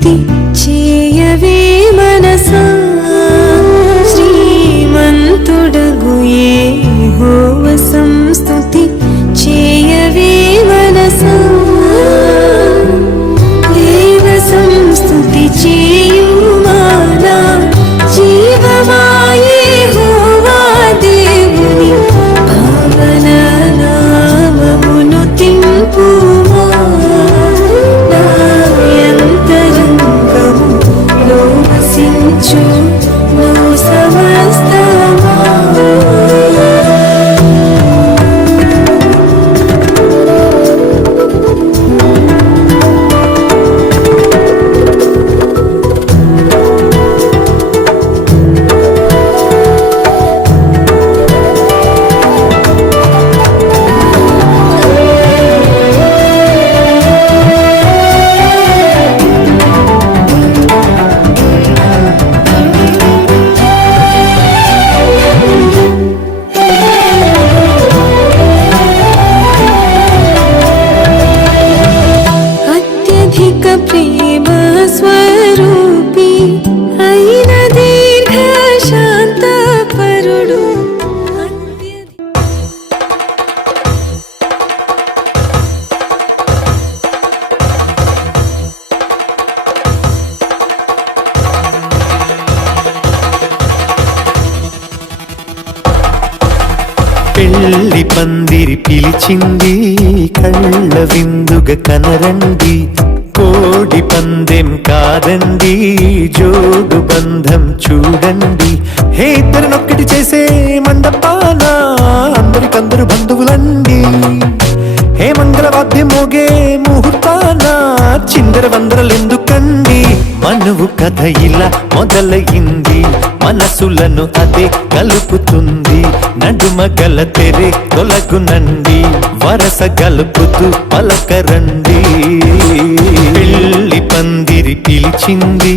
స్తుతి చేయవే మనసా శ్రీమంతుడగు యెహోవా సంస్తుతి చేయవే మనసా దేవ సంస్తుతి చేయుమానా జీవమా యెహోవా దేవుని పావన నామమును తింపుమా నా యంతరంగములో వసించు నా సమస్తమా ప్రేమ స్వరూపి అయిన దీర్ఘ శాంత పరుడు పెళ్లి పందిరి పిలిచింది కళ్ళ విందుగ కనరండి కోడి పందెం కాదండి జోడు బంధం చూడండి హే ఇద్దరినొక్కటి చేసే మండపాన అందరికందరు బంధువులండి హే మంగళవాద్యం మోగే ముహూర్తాన చిందర వందరలెందుకండి మనువు కథ ఇలా మొదలయింది మనసులను అదే కలుపుతుంది నడుమ గల తెరే తొలగునండి వరస గలుపుతూ పలకరండి పెళ్లి పందిరి పిలిచింది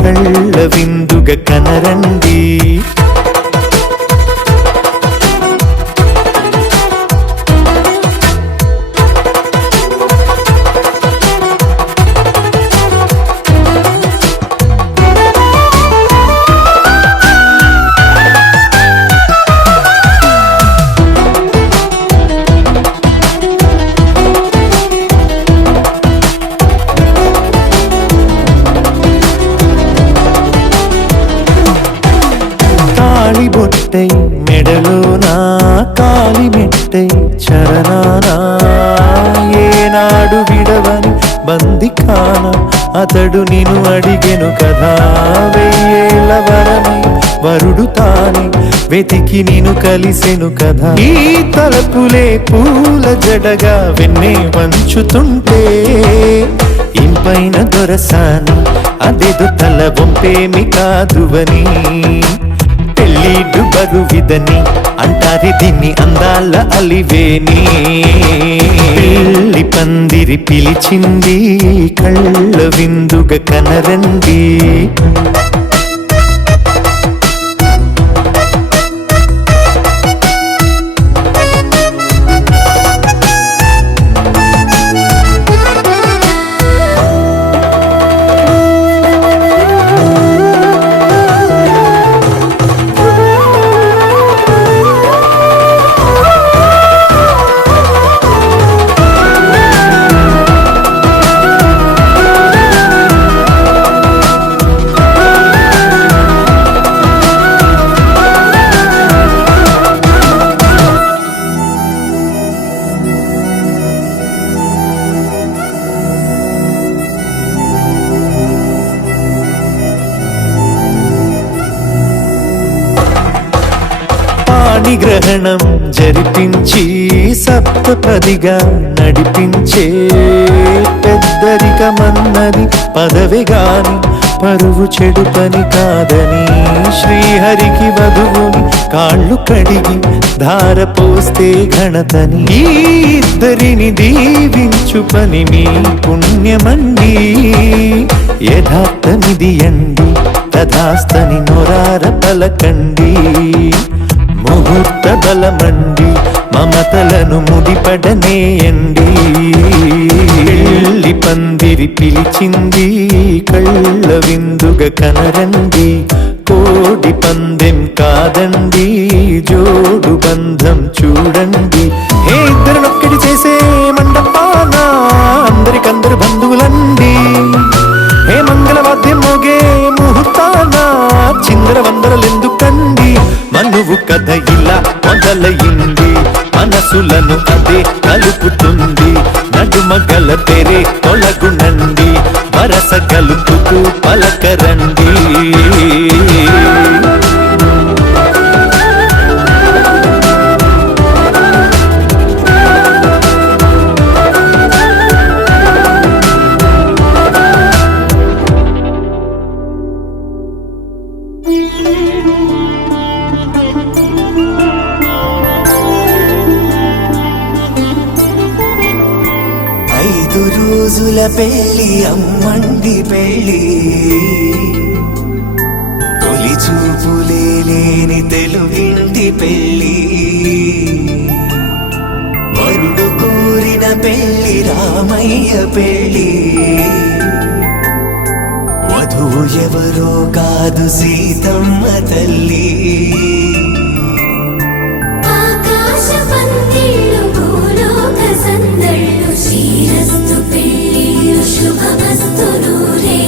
కళ్ళ విందుగ కనరండి బొట్టై మెడలోనా కాలి మెట్టై చరణానా ఏనాడు విడవని బందికాన అతడు నిన్ను అడిగెను కదా వెయ్యేళ్ళ వరమై వరుడు తానే వెతికి నిన్ను కలిసెను కదా ఈ తలపులే పూల జడగా వెన్నే వంచుతుంటే ఇంపైన దొరసాని అదేదో తల వంపేమి కాదువని పెళ్ళిడు బరువిదని అంటారి దీన్ని అందాల అలివేని పెళ్లి పందిరి పిలిచింది కళ్ళ విందుగ కనరండి గ్రహణం జరిపించి సప్తపదిగా నడిపించే పెద్దరికమన్నది పదవి గాని పరువు చెడు పని కాదని శ్రీహరికి వధువుని కాళ్ళు కడిగి ధార పోస్తే ఘనతని ఈ ఇద్దరిని దీవించు పని మీ పుణ్యమండి యథార్థమిది అండి తథాస్తని నొరార పలకండి ముహూర్త బలమండి మమతలను ముడిపడనేయండి. పెళ్లి పందిరి పిలిచింది, కళ్ళ విందుగా కనరండి. కోడి పందెం కాదండి, జోడు బంధం చూడండి. ఏ ఇద్దరినొక్కటి చేసే మండపాన అందరికందరు బంధువులండి. ఏ మంగళవాద్యం మోగే ముహూర్తాన చిందర వందరలెందుకండి. మనువు కథ ఇలా మొదలయింది, మనసులను అదే కలుపుతుంది. నడుమగల తెరే తొలగునండి, వరస కలుపుతూ పలకరండి. రోజుల పెళ్ళి అమ్మండి పెళ్ళి, తొలి చూపులే లేని తెలుగింటి పెళ్ళి. వరుడు కోరిన పెళ్ళి రామయ్య పెళ్ళి, వధువు ఎవరో కాదు సీతమ్మ తల్లి. శ్రీరస్తు పెళ్ళి శుభమస్తు నూరే.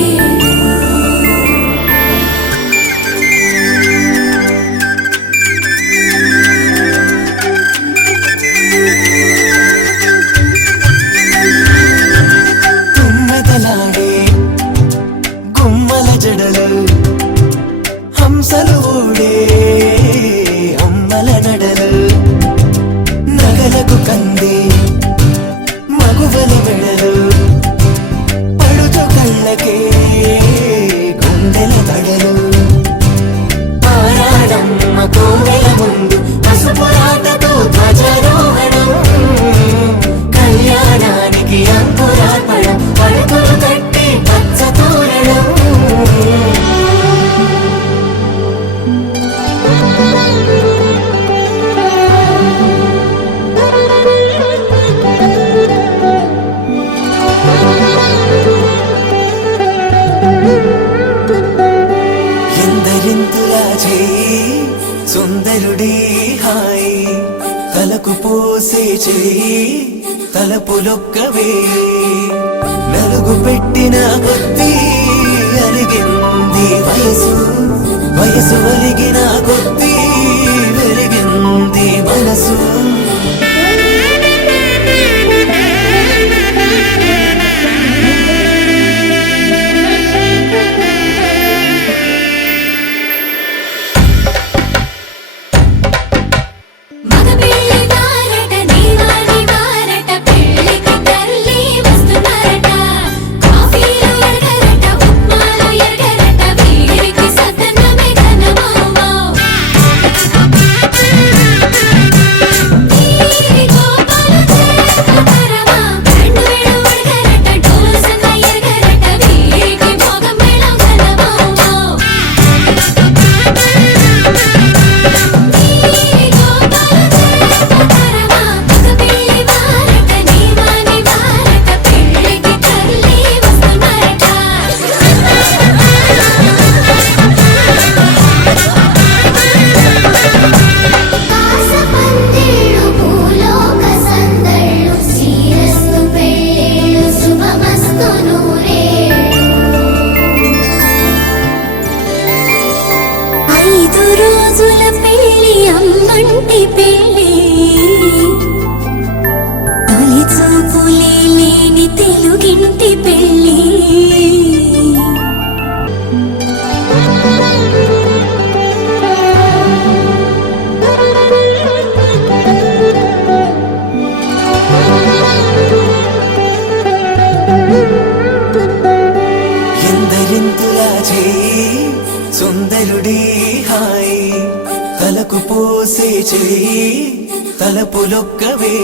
తుమ్మెదలాడే గుమ్మల జడలు, హంసలు ఊడే అమ్మల నడలు. నగలకు కంది మగువల మెడలు, పడుచు కళ్ళకే గుండెల తడలు. ఆరాడమ్మ కోవెల ముందు పసుపురాటతో ధ్వజారోహణం, కళ్యాణానికి అంకురార్పణం, పడుకులు కట్టి పచ్చ తోరణం. ఎందరింతులా చేయి సుందరుడి హాయి, తలకు పోసే చేయి తలపులొక్కవే. నలుగు పెట్టిన కొద్దీ అలిగింది వయసు, వయసు ఒలిగిన కొద్దీ వెలిగింది మనసు. సుందరుడి హాయి తలకు పోసే చేయి తలపులొక్కవే.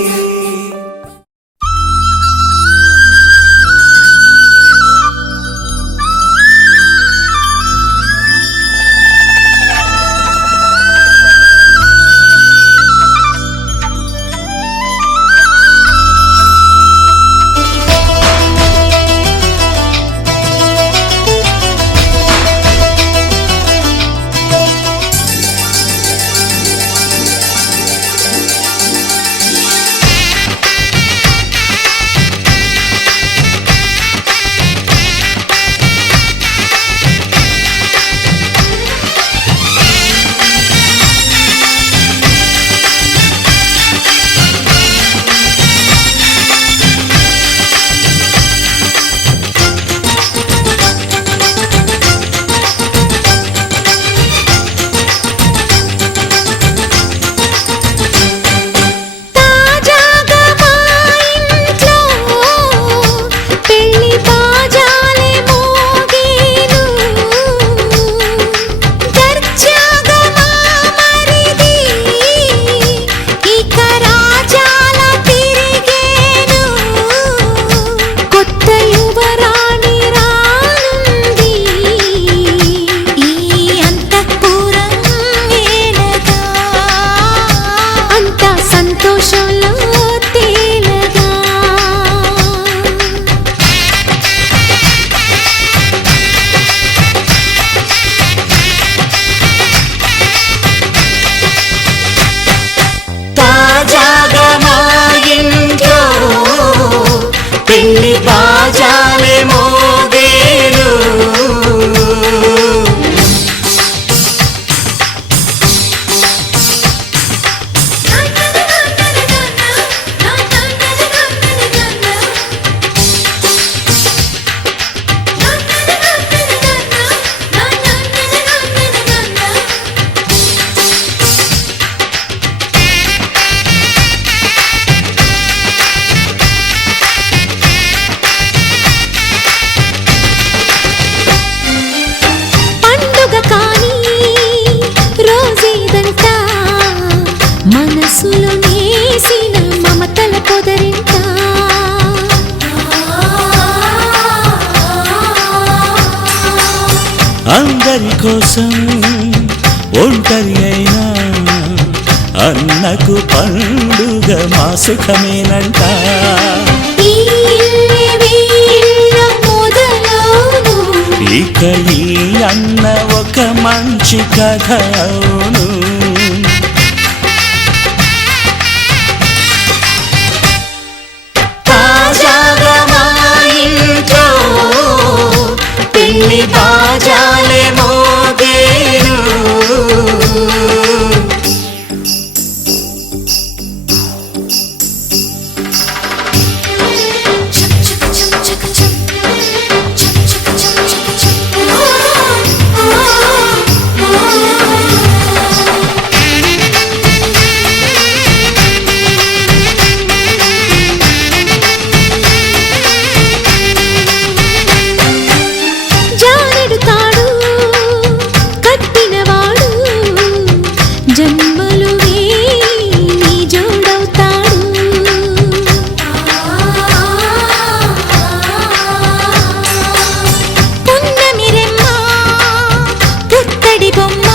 అందరి కోసం ఒంటరి అయినా అన్నకు పండుగ మా సుఖమేనంట. ఈ ఇల్లే వీళ్ళ మొదలవును. ఇక ఈ అన్న ఒక మంచి కథ అవును. తాజాగా మా ఇంట్లో పెళ్లి బాజాలే మోగేను. జానెడు తాడు కట్టినవాడు జన్మలు వేయి జోడవుతాడు. పున్నమిరెమ్మ పుత్తడి బొమ్మ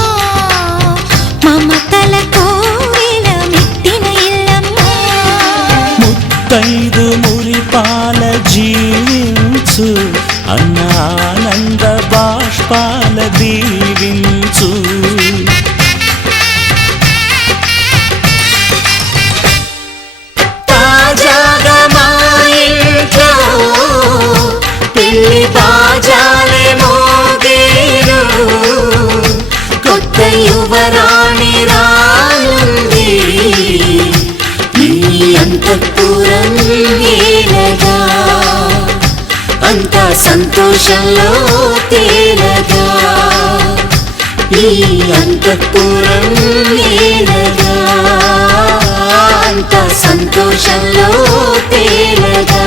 మమతల కోవెల మెట్టిన ఇల్లమ్మ. ముత్తైదు మురిపాల జీవించు అన్న ఆనంద బాష్పాల దీవించు. తాజాగా మా ఇంట్లో పెళ్లి బాజాలే మోగేను. కొత్త యువరాణి రానుంది ఈ అంతఃపురం ఏలగా. అంతా సంతోషంలో తేలగా ఈ అంతఃపురం ఏలగా. అంతా సంతోషంలో తేలగా.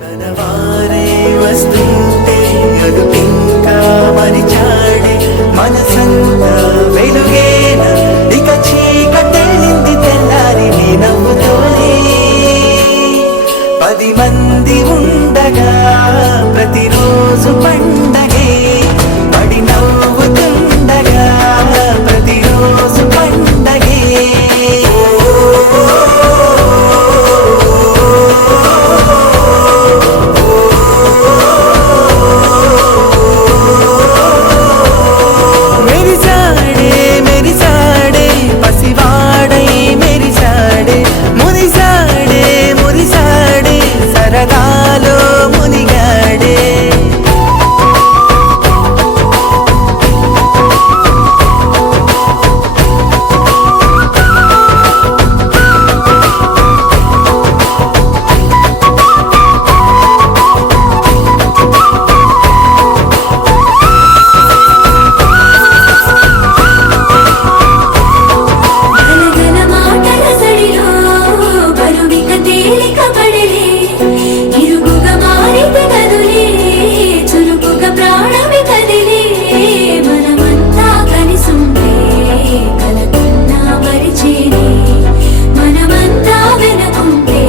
తనవారే వస్తుంటే అదుపింకా మరిచాడే మనసంతా వెలుగేన ఇక చీకటెళ్ళింది తెల్లారి నీ నవ్వుతోనే. 10 మంది ఉండగా ప్రతిరోజు పండగే పడి నవ్వుతుండగా ప్రతిరోజు పండగే. మెరిసాడే మెరిసాడే పసివాడై మెరిసాడే మురిసాడే మురిసాడే సరదాలో మునిగాడే. గలగల మాటల సడిలో బరువిక తేలిక పడలే. ఇరుగుగా మారితే కదులే చురుకుగా ప్రాణమి కదిలే. మనమంతా కలిసుంటే కలకున్నా మరిచేనే. మనమంతా వెనకుంటే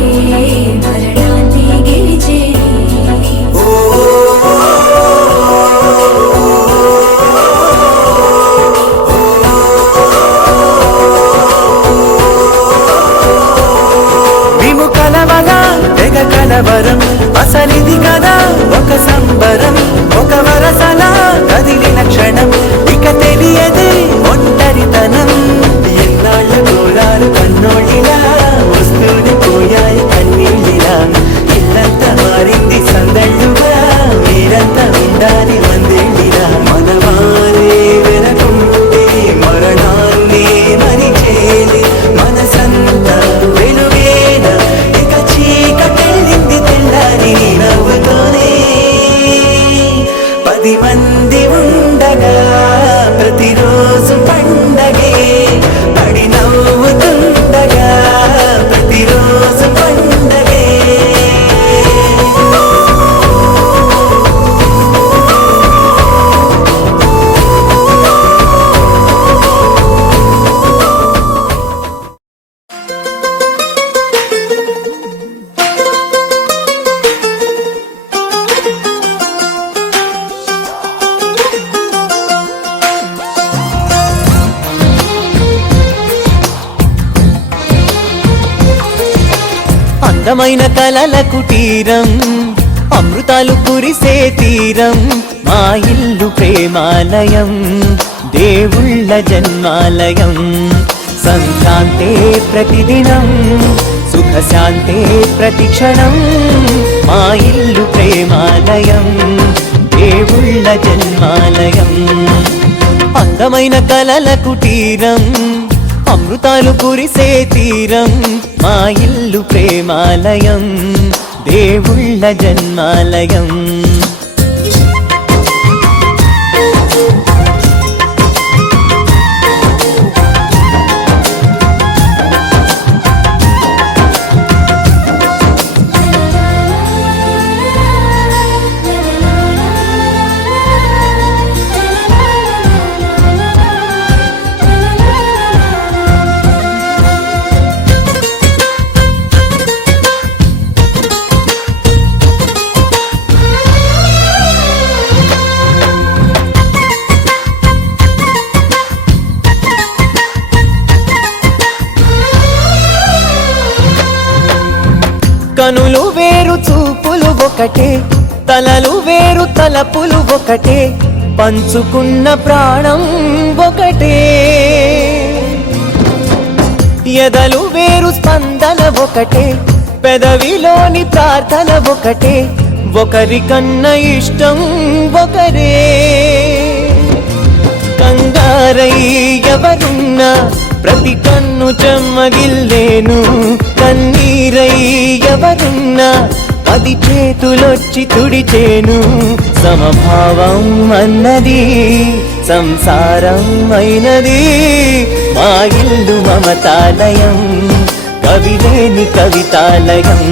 మరణాన్ని గెలిచేనే. మేము కలవగా తెగ కలవరం అసలిది కదా ఒక సంబరం. ఒక వరసలా కదిలిన క్షణం ఇక తెలియదే ఒంటరితనం. ఎన్నాళ్ళ కోరారు కన్నోళ్ళిలా వస్తూనే పోయాయి కన్నీళ్ళిలా. ఇల్లంతా మారింది సందళ్ళుగా మీరంతా ఉండాలి వందేళ్ళిలా. మనవారే వెనకుంటే మరణాన్ని మరిచేలే మనసంతా వెలుగేన ఇక చీకటెళ్ళింది తెల్లారి నీ నవ్వుతోనే. 10 మంది ఉండగా ప్రతిరోజు అందమైన కలల కుటీరం అమృతాలు కురిసే తీరం మా ఇల్లు ప్రేమాలయం దేవుళ్ళ జన్మాలయం సంక్రాంతే ప్రతిదినం సుఖశాంతే ప్రతిక్షణం మా ఇల్లు ప్రేమాలయం దేవుళ్ళ జన్మాలయం అందమైన కలల కుటీరం అమృతాలు కురిసే తీరం మా ఇల్లు ప్రేమాలయం దేవుళ్ళ జన్మాలయం కనులు వేరు చూపులు ఒకటే తలలు వేరు తలపులు ఒకటే పంచుకున్న ప్రాణం ఒకటే ఎదలు వేరు స్పందన ఒకటే పెదవిలోని ప్రార్థన ఒకటే ఒకరికన్నా ఇష్టం ఒకరే కంగారై ఎవరున్నా ప్రతి కన్ను చెమ్మగిల్లేను కన్నీరై ఎవరున్నా 10 చేతులొచ్చి తుడిచేను సమభావం అన్నది సంసారం అయినది మా ఇల్లు మమతాలయం కవిలేని కవితాలయం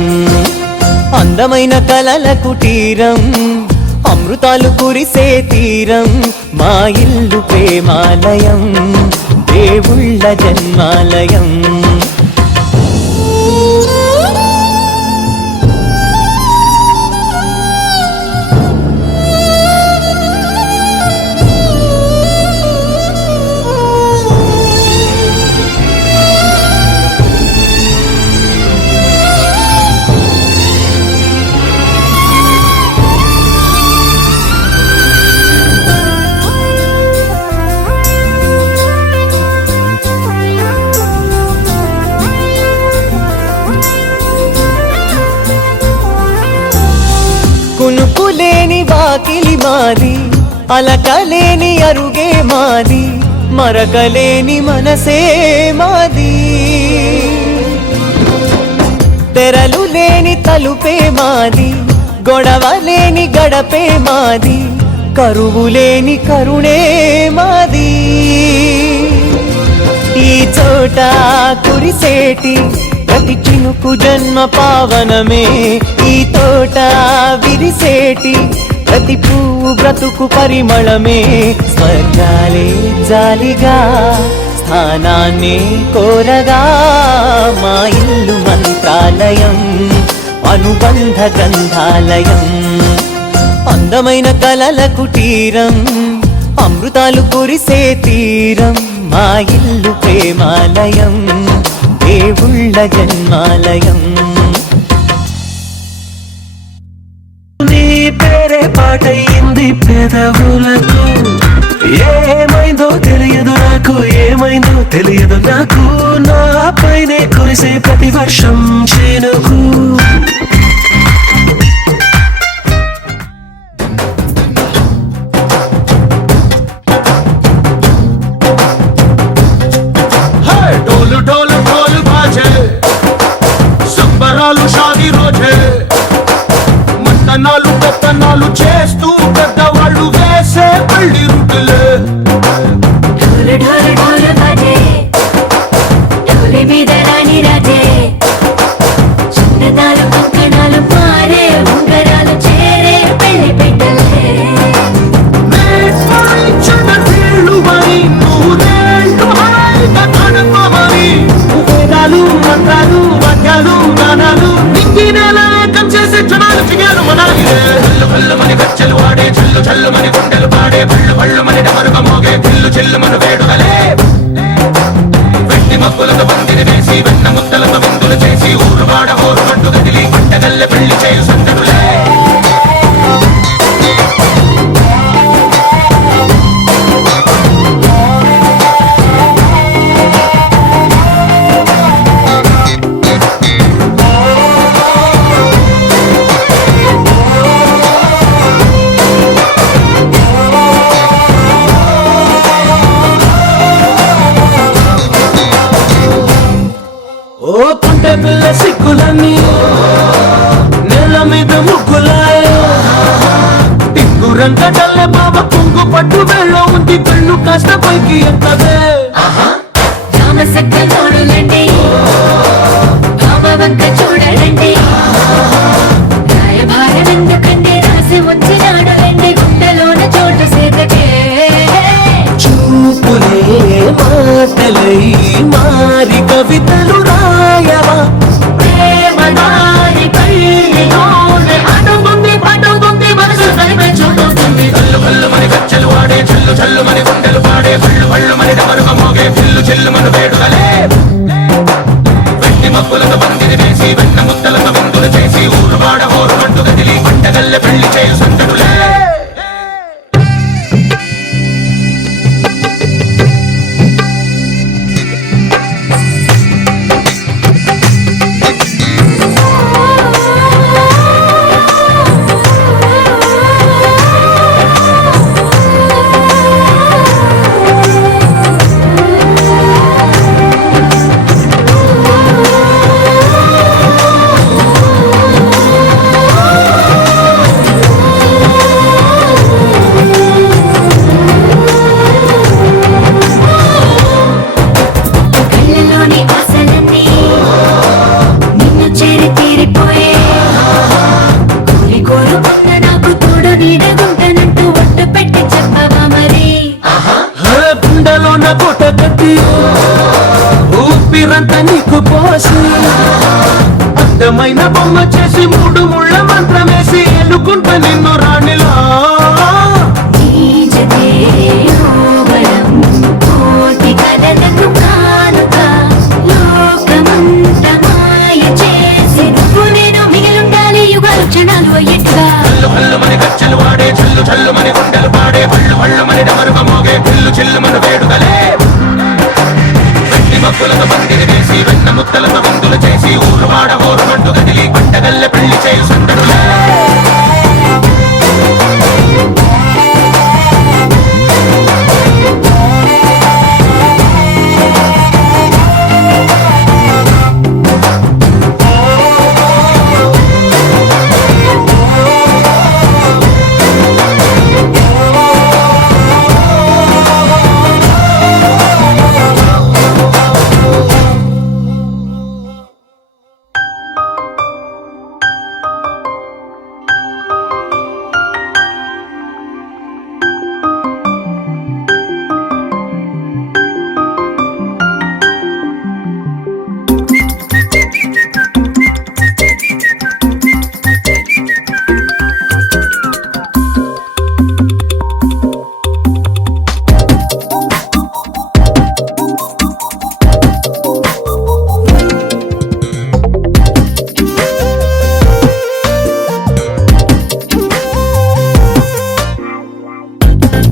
అందమైన కలల కుటీరం అమృతాలు కురిసే తీరం మా ఇల్లు ప్రేమాలయం దేవుళ్ళ జన్మాలయం కునుకులేని వాకిలి మాది అలకలేని అరుగే మాది మరకలేని మనసే మాది తెరలు లేని తలుపే మాది గొడవ లేని గడపే మాది కరువు లేని కరుణే మాది ఈ చోట కురిసేటి ప్రతి చినుకు జన్మ పావనమే ఈ తోట విరిసేటి ప్రతి పువ్వు బ్రతుకు పరిమళమే స్వర్గాలే జాలిగా స్థానాన్ని కోరగా మా ఇల్లు మంత్రాలయం అనుబంధ గ్రంథాలయం అందమైన కలల కుటీరం అమృతాలు కురిసే తీరం మా ఇల్లు ప్రేమాలయం దేవుళ్ళ జన్మాలయం నీ పేరే పాటయింది పెదవులకు ఏమైందో తెలియదు నాకు ఏమైందో తెలియదు నాకు నా పైనే కురిసే ప్రతి వర్షం చినుకు పెత్తనాలు చేస్తూ పెద్దవాళ్ళు వేసే పళ్ళి రుట్టులే ఢోలు ఢోలు ఢోలు బాజే ఢోలి మీద రాణి రాజే చిన్నదాలు కంకణాలు మారే ఉంగరాలు చేరే పెళ్లి పెట్టలే వేదాలు మంత్రాలు వాక్యాలు గానాలు నింగి నేల ఏకం చేసే జనాలు చిగారు మనాలి చల్లు పల్లు మని గచ్చలు వాడే చల్లు చల్లు మని గుండెలు పాడే పళ్ళు పళ్ళు మని డమరుగ మోగే పిల్లు చెల్లు మన వేడుదలే వెట్టి మబ్బులతో బందిని వేసి వెన్న ముద్దలతో విందులు చేసి ఊరు వాడ హోరు మట్టుగ రంగడల్లే బావ కొంగు పట్టు వేళ్ళ ఉంది కళ్ళు కాస్త పైకి ఎక్కదే రామసక్క నోడులండి రామవంక చూడలండి రాయభారం ఎందుకండి రాసి ఉంచినాడులండి గుండెలోన చోటు సేదకే చూపులే మాటలై మారి కవితలు రాయవా ప్రేమదారి పల్లిలోనే అడుగుంది పడుగుంది మనసు కలిపే చూడుతుంది కళ్ళు కళ్ళు మని కచ్చలు వాడే చల్లు చల్లు మని గుండెలు పాడే పళ్ళు పళ్ళు మని డమరుగ మోగే పిల్లు చెల్లు మన వేడుకలే వెండి మబ్బులతో పందిరి వేసి వెన్న ముద్దలతో విందులు చేసి ఊరు వాడ హోరు మంటు గదిలి పంటగల్లె పెళ్లి చేయు సంతడులే కళ్ళలోని ఆశలన్నీ నిన్ను చేరి తీరిపోయే కోరి కోరుకున్న నాకు తోడు నీడగుంటానంటూ ఒట్టు పెట్టి చెప్పవా మరి గుండెలోన కోట కట్టి ఊపిరంతా నీకు పోసి అందమైన బొమ్మ చేసి మూడు ముళ్ళ మంత్రం వేసి ఎన్నుకుంటా నిన్ను రాణిలా నీజతే యోగలం కోటి కలలకు కానుక లోకమంత మాయ చేసి నువ్వు నేను మిగిలుండాలి యుగాలు క్షణాలు అయ్యట్టుగా కళ్ళు కళ్ళు మని కచ్చలు వాడే చల్లు చల్లు మని గుండెలు పాడే పళ్ళు పళ్ళు మని డమరుగ మోగే పిల్లు చెల్లు మన వేడుకలే వెండి మబ్బులతో పందిరి వేసి వెన్న ముద్దలతో విందులు చేసి ఊరు వాడ హోరు మంటు గదిలి పంటగల్లె పెళ్లి చేయు సంతడులే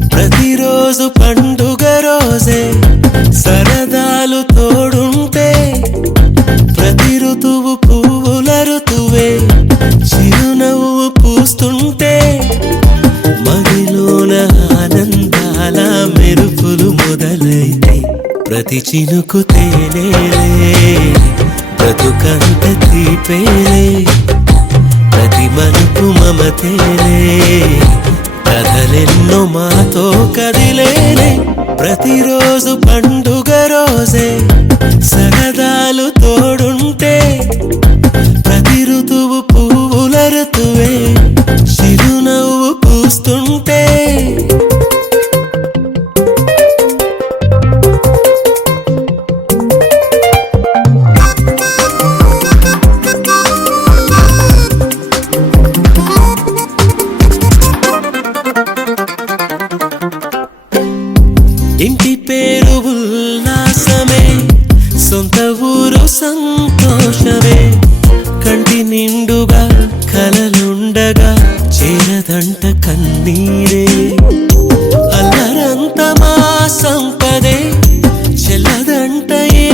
ప్రతిరోజు పండుగ రోజే సరదాలు తోడుంటే ప్రతి ఋతువు పువ్వుల ఋతువే చిరునవ్వు పూస్తుంటే మదిలోన ఆనందాల మెరుపులు మొదలైతే ప్రతి చినుకు తేనేలే బ్రతుకంత తీపేలే ప్రతి మలుపు మమతేలే కథలెన్నో మాతో కదిలేలే ప్రతిరోజు పండుగ రోజే సరదాలు తోడుంటే ప్రతి ఋతువు పువ్వుల ఋతువే చిరునవ్వు పూస్తుంటే ఇంటి పేరు ఉల్లాసమే సొంత ఊరు సంతోషమే కంటి నిండుగా కలలుండగా చేరదంట కన్నీరే అల్లరంత మా సంపదే చెల్లదంట ఏ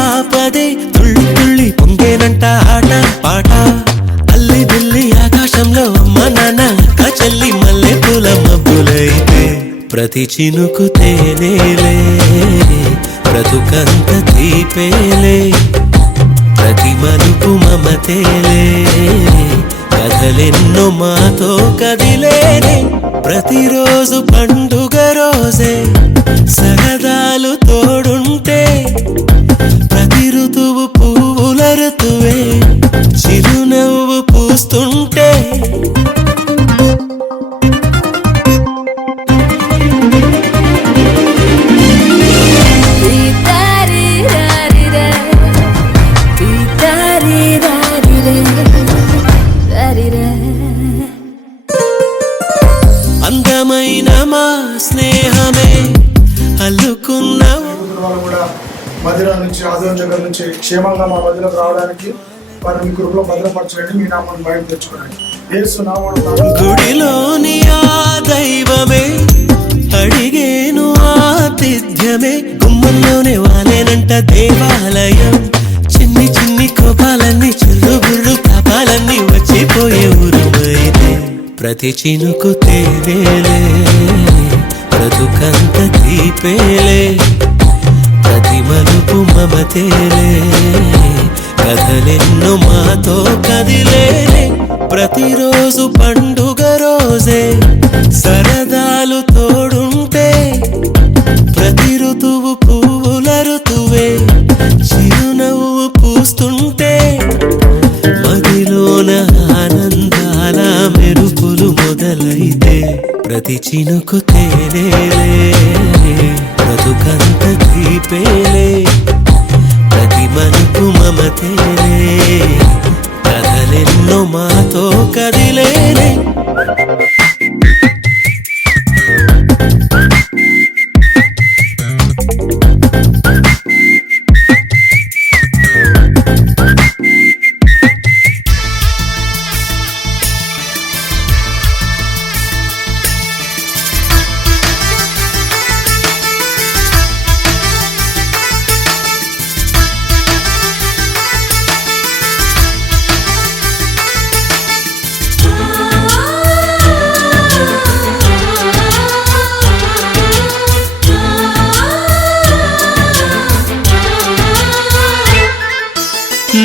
ఆపదే తుళ్ళి తుళ్ళి పొంగేనంట ఆట పాట అల్లి బిల్లి ఆకాశంలో అమ్మ నాన్న అక్క చెల్లి మల్లె పూల మబ్బులైతే ప్రతి చినుకు తేనేలే బ్రతుకంత తీపేలే ప్రతి మలుపు మమతేలే కథలెన్నో కథలెన్నో మాతో కదిలేనే ప్రతిరోజు పండుగ రోజే సరదాలు తోడుంటే ప్రతి ఋతువు పువ్వుల ఋతువే చిరునవ్వు పూస్తుంటే అందమైన మా స్నేహమే అల్లుకున్నావు. వాళ్ళు కూడా మదిర నుంచి ఆదోన్ దగ్గర నుంచి క్షేమంగా మా మధ్యలోకి రావడానికి వారిని మీ కృపలో భద్రపరచండి, మీ నామాన్ని బయట తెచ్చుకోండి. యేసు నామమున గుడిలోని ఆ దైవమే అడిగేను ఆతిథ్యమే గుమ్మంలోనే వాలేనంట దేవాలయం. చిన్ని చిన్ని కోపాలన్నీ చిల్లుబుర్రు పాపాలన్నీ వచ్చిపోయే ఊరుమైతే ప్రతి చినుకు తేవేలే బ్రతుకంత తీపేలే ప్రతి మలుపు మమతేలే కథలెన్నో మాతో కదిలేనే ప్రతిరోజు పండుగ రోజే సరదాలు తోడుంటే ప్రతి ఋతువు పువ్వుల ఋతువే చిరునవ్వు పూస్తుంటే మదిలోన ఆనందాల మెరుపులు మొదలైతే ప్రతి చినుకు తేలేలే బ్రతుకంత తీపేలే ప్రతి మలుపు మమతేలే కథలెన్నో మాతో కదిలేలే.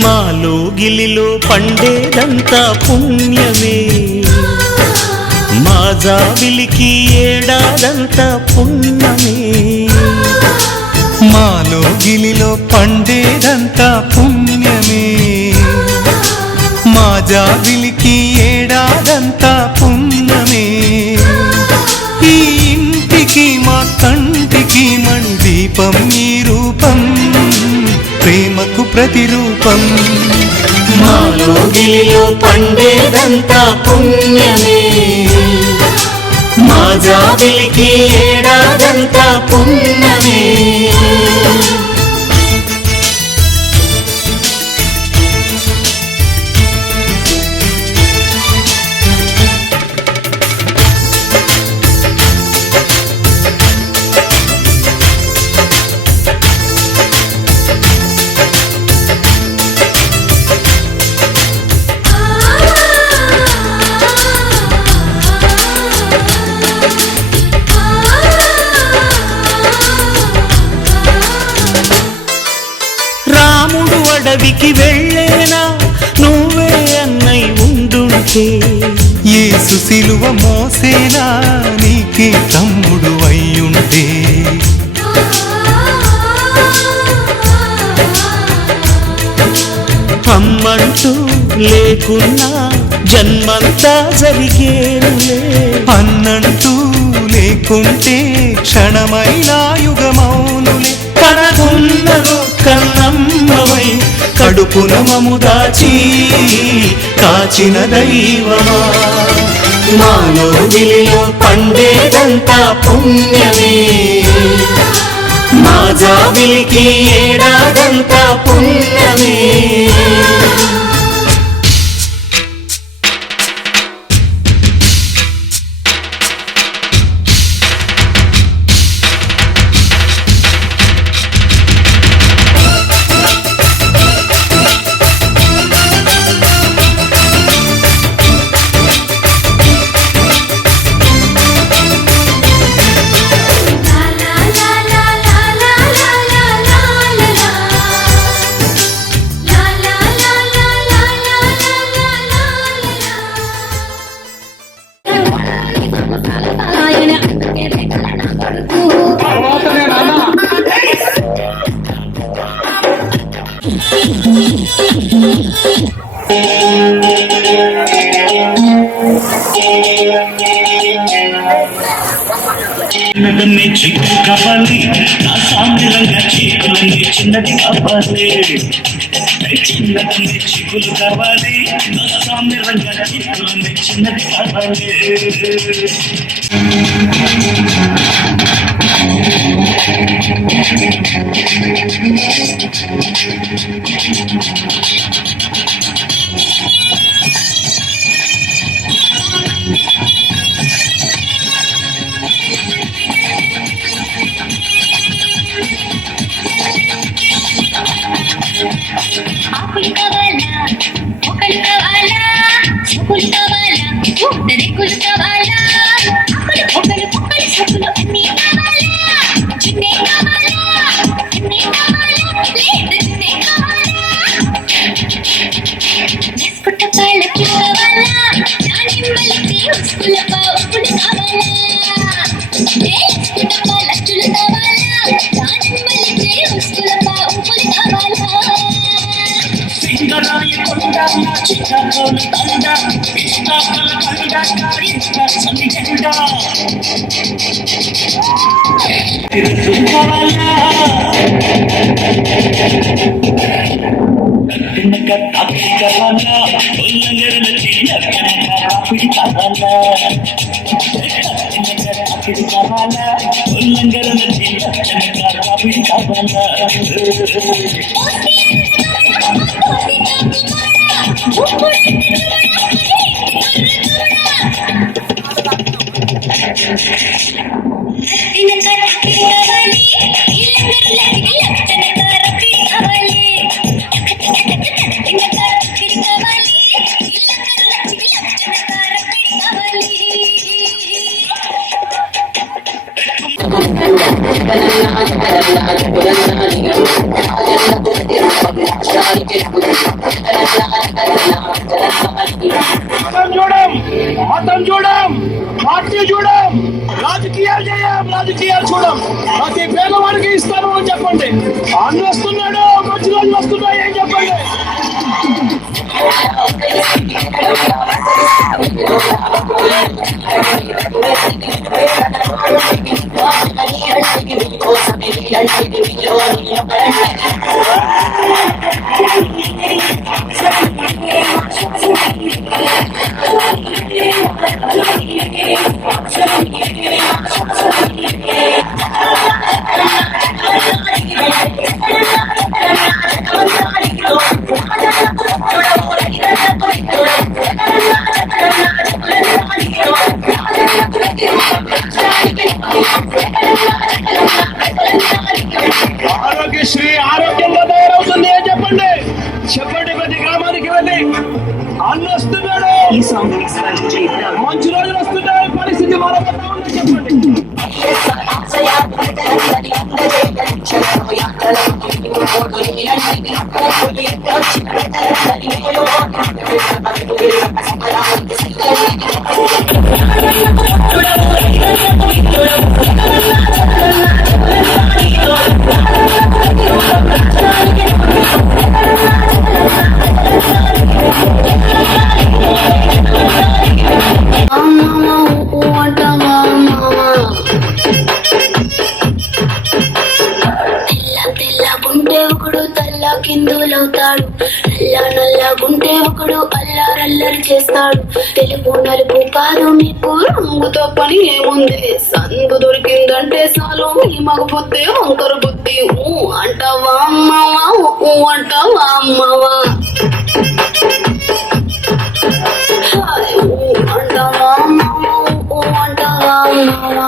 మాలో గిలిలో పండేదంతా పుణ్యమే, మా జాబిలికి ఏడాదంతా పుణ్యమే. మాలో గిలిలో పండేదంతా పుణ్యమే, మా జాబిలికి ఏడాదంతా పుణ్యమే. ఈ ఇంటికి మా కంటికి మణి దీపం ఈ రూపం ప్రేమకు ప్రతిరూపం. మాలో గిలిలో పండేదంతా పుణ్యమే, మా జాబిలికి ఏడాదంతా పుణ్యమే. రాముడు అడవికి వెళ్ళేనా నువ్వే అన్నై ఉండుంటే, యేసు సిలువ మోసేనా నీకే తమ్ముడు అయ్యుంటే. అమ్మంటూ లేకున్నా జన్మంతా జరిగేనులే, అన్నంటూ లేకుంటే క్షణమైనా యుగమౌనులే. కడగున్నరు కన్నమ్మవై కడుపున మము దాచి కాచిన దైవమా, మాలో గిలిలో పండేదంతా పుణ్యమే, మా జాబిలికి ఏడాదంతా పుణ్యమే. la la la la la la la la చిన్నదన్నే చిక్కు కావాలి నా సాంద్రంగా చీకులన్నీ చిన్నది కావాలి చిన్నదన్నే చిక్కులు కావాలి నా సాంద్రంగా చీకులన్నీ చిన్నది కావాలి ఆకులు కావాలా మొక్కలు కావాలా సొక్కులు కావాలా రేకులు కావాలా ఆకులు మొక్కలు మొక్కలు సొక్కులు అన్నీ కావాలా చిన్నే కావాలా చిన్నే కావాలా లేదు చిన్నే కావాలా బిస్కుట్ పాలకి కావాలా దానిమ్మలకి ఉస్కులపా ఉప్పులు కావాలా బిస్కుట్ పాలచ్చులు కావాలా దానిమ్మలకి ఉస్కులపా ఉప్పులు కావాలా సింగరాయ కొండ నా చిక్కకోలు తండ ఇష్టాకల కండ కారింత సమిజెండ తిరుగు కావాలా కట్టినక తాకి కావాలా ఉల్లంగరల చిన్నకన కాపిడి కావాలా కట్టినక తాకి కావాలా ఉల్లంగరల చిన్నకన కాపిడి కావాలా మతం చూడం పార్టీ చూడం రాజకీయాలు చేయం రాజకీయాలు చూడం ప్రతి పేదవాడికి ఇస్తాను అని చెప్పండి అన్ని వస్తున్నాడు మంచి రోజులు వస్తున్నాయి అని చెప్పండి ఆరోగ్యశ్రీ ఆరోగ్యంగా తయారవుతుంది అని చెప్పండి చెప్పండి ప్రతి గ్రామానికి వెళ్ళి అన్న వస్తున్నాడు మంచి రోజులు వస్తున్నాయి పరిస్థితి మారబోతా ఉందని చెప్పండి కిందులవుతాడు నల్లగుంటే ఒకడు అల్లారల్లరి చేస్తాడు తెలుగు నలుపు కాదు మీకు రంగుతో పని ఏముంది సందు దొరికిందంటే చాలు మీ మగ బుద్ధి వంకర బుద్ధి అంటావా అమ్మవా అంటావా అమ్మవా అంటావా అమ్మవా అంటావా అమ్మవా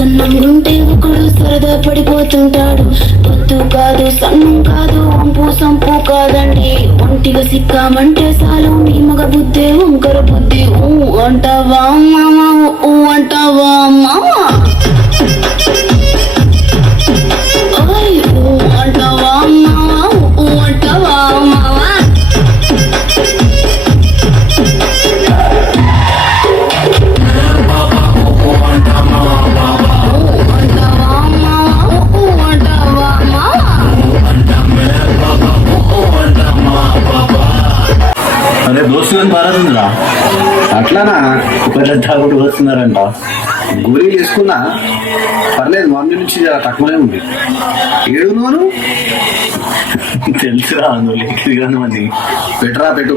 సన్నంగుంటే ఒకడు సరదా పడిపోతుంటాడు పొద్దు కాదు సన్నం కాదు వంపు సంపు కాదండి ఒంటిగా సిక్కామంటే చాలు మీ మగ బుద్ధి వంకర బుద్ధి అంటావా మామా అంటావా మామా అంటావా మామా అంటావా మామా అని పారుతుందిరా. అట్లానా ఒకళ్ళ తాగుడు వస్తున్నారంట. గోళీలు వేసుకున్నా పర్లేదు, మమ్మీ నుంచి తక్కువనే ఉంది. ఏడు నూను తెలుసురా, అందులో లేఖ మంది. పెట్టరా పెట్టు.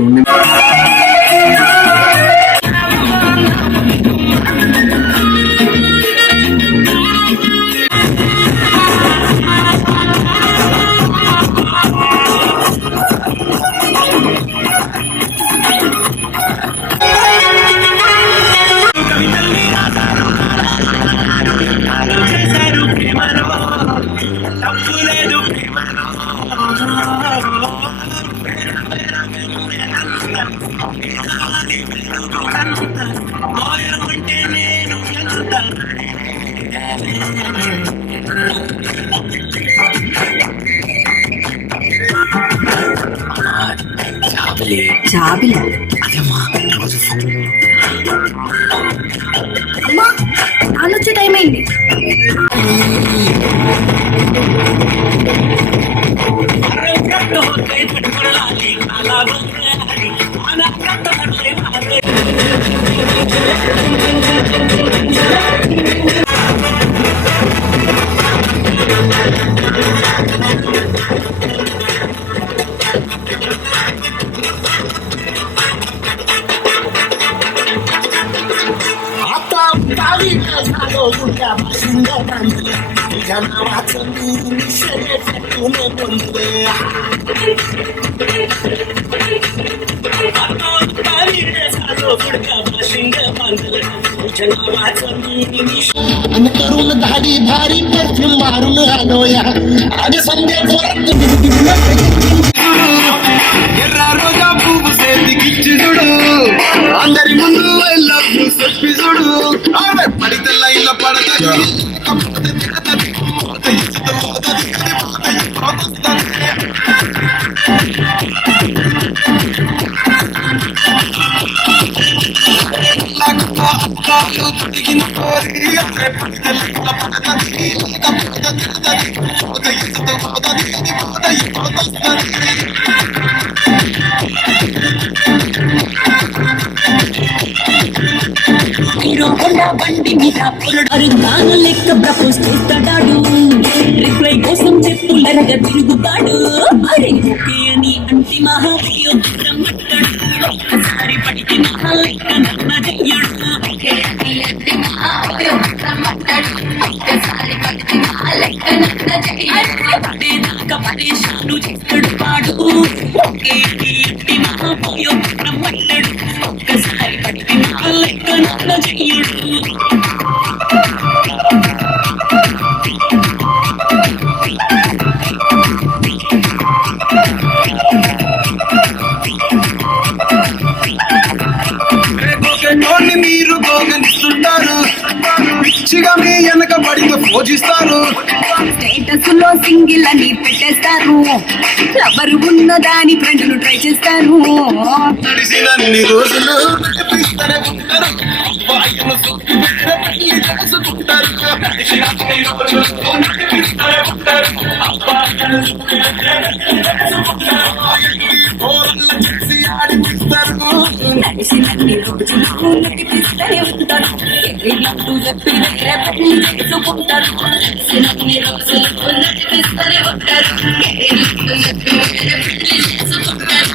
జాబిలి అమ్మా అనొచ్చే టైం అయింది. करून धाडी भारी परफ्यूम मारून आलो या आगे संध्या ఎర్ర రోజా పువ్వు సేతికిచ్చి చూడు, అందరి ముందు ఐ లవ్ యు చెప్పి చూడు. పడితే లైన్ల పడతాడు. బండి మీద దాని లెక్క ప్రపోజ్ చేస్తాడు. రిప్లై కోసం చెప్పులరగా తిరుగుతాడు. అరే ఓకే అని అంటే మహాదేవ్ ఒకసారి పడితే మహాలెక్క పరేషాను చేస్తాడు పాడు. ఓకే మహాదేవ్ రమ్మన్నాడు. ఒక్కసారి పడితే మహాలెక్క చెయ్యడు. మీరు గోగనిస్తుంటారు, పిచ్చిగా మీ వెనక పడితే పూజిస్తారు. స్టేటస్ లో సింగిల్ అని పెట్టేస్తారు. ఎవరు ఉన్న దాని ఫ్రెండ్లు ట్రై చేస్తారు. నడిచినన్ని రోజులు నడిచినన్ని రోజులు నటిపిస్తూనే ఉంటారు. చెప్పి వేరే పని చేసుకుంటారు. నడిచినన్ని రోజులు నటిపిస్తూనే ఉంటారు. చెప్పి వేరే పని చేసుకుంటారు.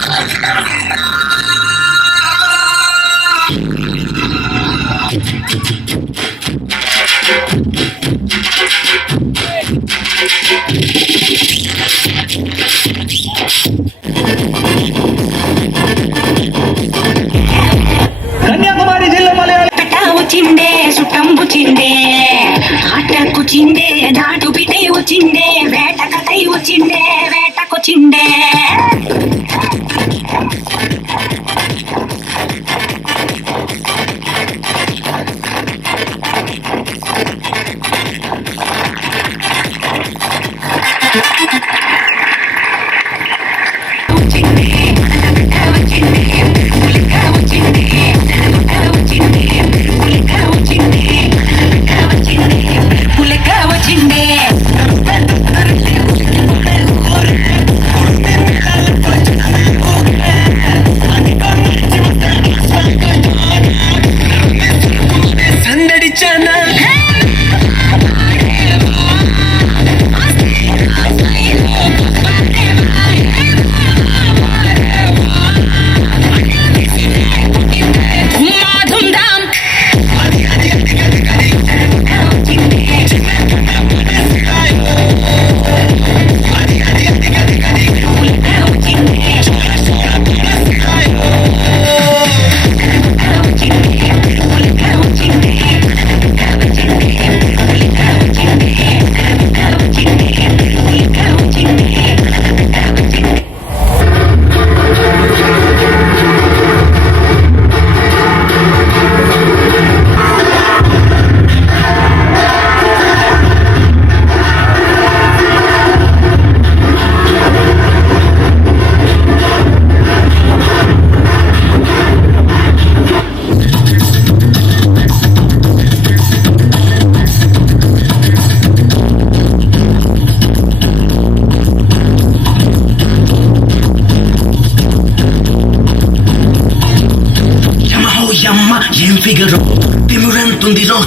కన్యాకుమారి జిల్లా మలయాళ వచ్చిండే సుట్టంబు చిండే ఆటకు చిండే నాటు పిటై వచ్చిండే వేట కథై వచ్చిండే వేటకొచ్చిండే.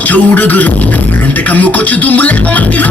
కమ్ముకొచ్చే ఉడుగురు ఉంటే కమ్ముకొచ్చే దుమ్ము లేపమంటిరా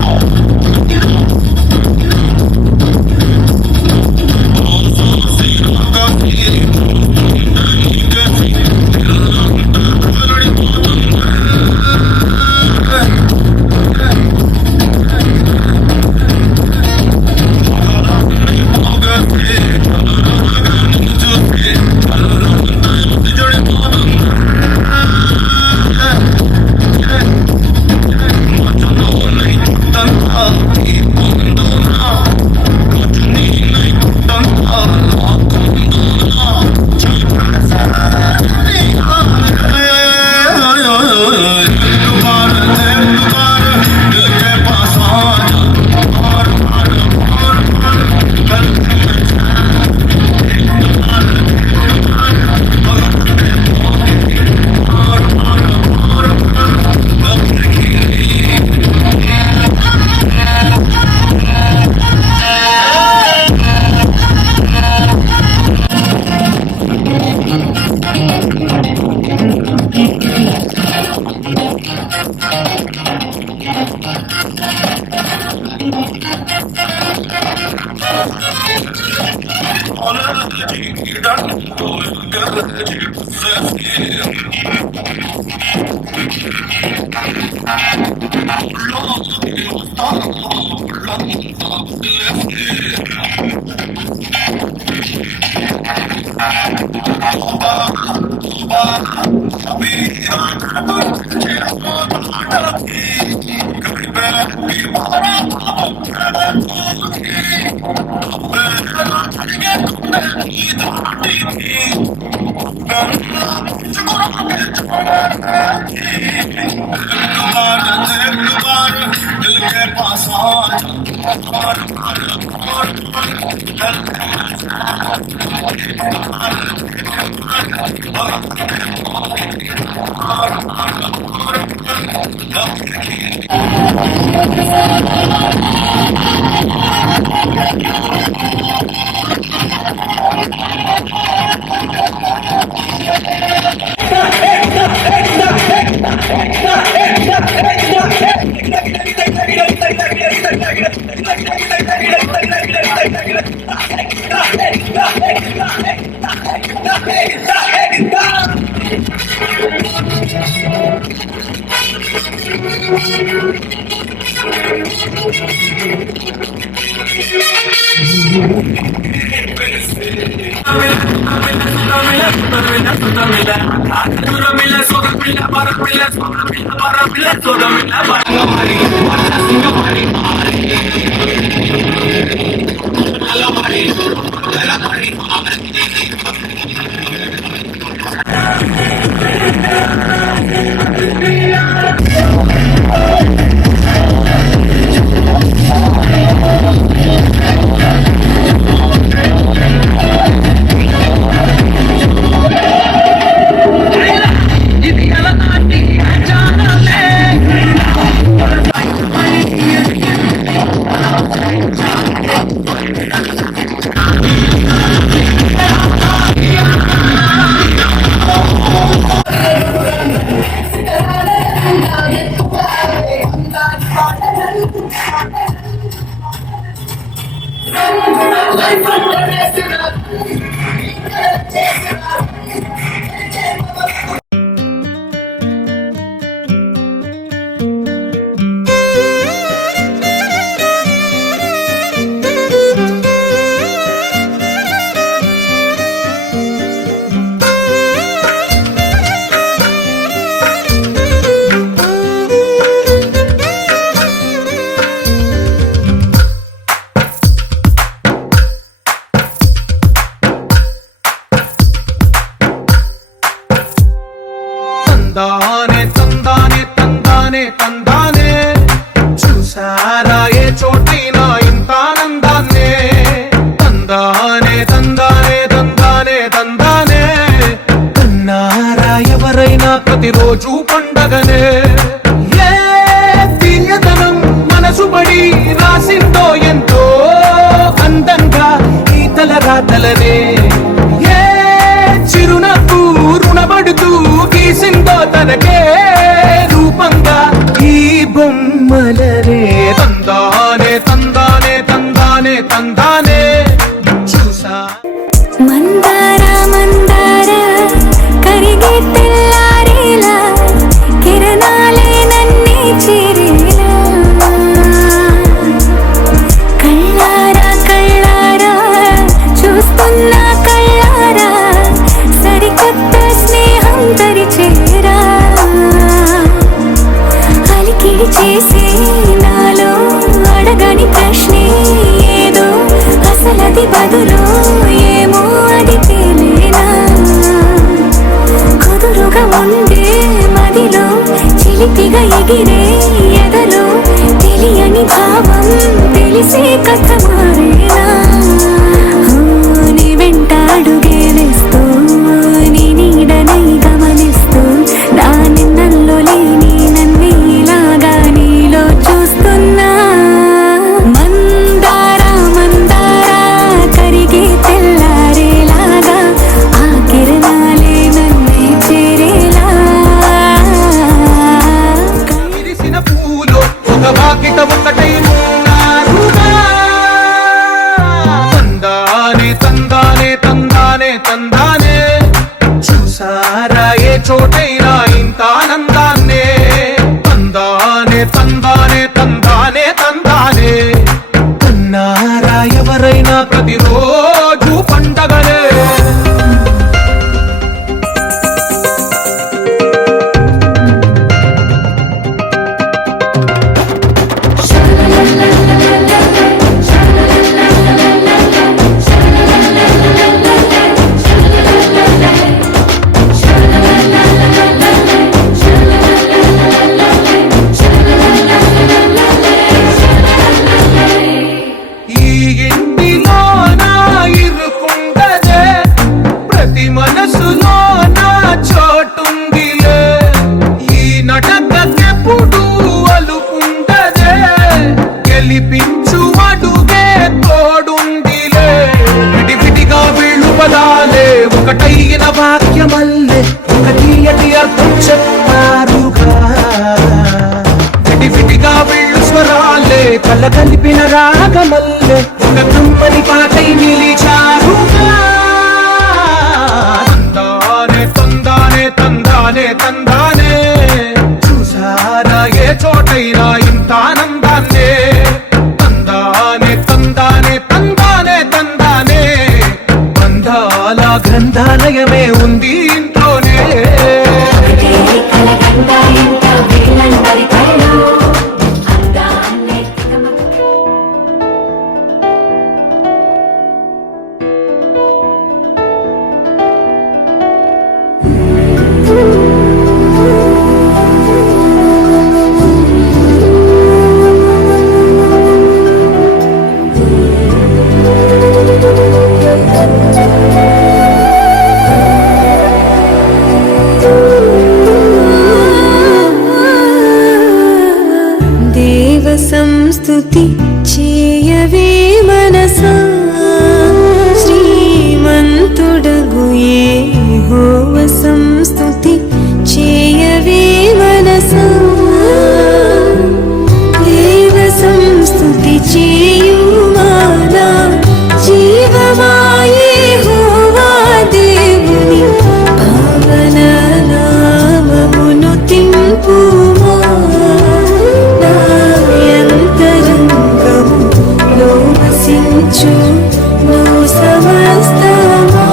తందానే తందానే తందానే తందానే చూసారా ఏ చోటైనా ఇంత ఆనందాన్నే తందానే తందానే తందానే తందానే కన్నారా ఎవరైనా ప్రతిరోజు పండగనే ఏ తీయదనం మనసు పడి రాసిందో ఎంతో అందంగా ఈ తల రాతలనే ఏ చిరునవ్వు రుణపడుతూ గీసిందో తనకే రూపంగా తందానే చూసా మందార మందార కరిగే తెల్లారేలా కిరణాలే నన్నే చేరేలా కళ్ళారా కళ్ళారా చూస్తున్నా కళ్ళారా సరికొత్త స్నేహం తరిచేరా అలికిడి చేసే నాలో అడగని ప్రశ్నే ఏదో అసలది బదులు ఏమో అది తేలేనా కుదురుగా ఉండే మదిలో చిలిపిగా ఎగిరే ఎదలో తెలియని భావం తెలిసే కథ మారేనా నీ వెంట అడుగే వేస్తూ నీ నీడనై గమనిస్తూ నా నిన్నల్లో లేని నన్నే ఇలాగా నీలో చూస్తున్నా మందార మందార కరిగే తెల్లారేలాగా ఆ కిరణాలే నన్నే చేరేలా విరిసిన పూలు ఒక వాకిట ఒకటై ఉన్నారుగా తందానే తందానే తందానే తందానే చూసారా ఏ చోటైనా ఇంత ఆనందాన్నే తందానే తందానే తందానే తందానే అన్నారా ఎవరైనా ప్రతిరోజు పండగనే ఈ ఇంటిలోన ఇరుకుండదే ప్రతి మనసులో నా చోటుందిలే ఈ నటకెప్పుడు అలుకుండదే గెలిపించు అడుగే తోడుందిలే విడివిడిగా వీళ్ళు పదాలే ఒకటైన వాక్యమల్లే ఒక తీయటి అర్థం చెప్పారుగా విడివిడిగా వీళ్ళు స్వరాలే కళ్ళ కలిపిన రాగమల్లే ఒక కమ్మని పాటై నిలిచారుగా తందానే తందానే తందానే తందానే చూసారా ఏ చోటైనా ఇంత ఆనందాన్నే తందానే తందానే తందానే తందానే బంధాల గ్రంథాలయమే ఉంది ఇంట్లోనే దేవ సంస్తుతి చేయవే మనసా శ్రీమంతుడగు యెహోవ సంస్తుతి చేయవే మనసా దేవ సంస్తుతి చేయుమానా జీవమా యెహోవా దేవుని పావన నామమును తింపుమా నాయంతరంగములో వసించు నువ్వు సమస్తమా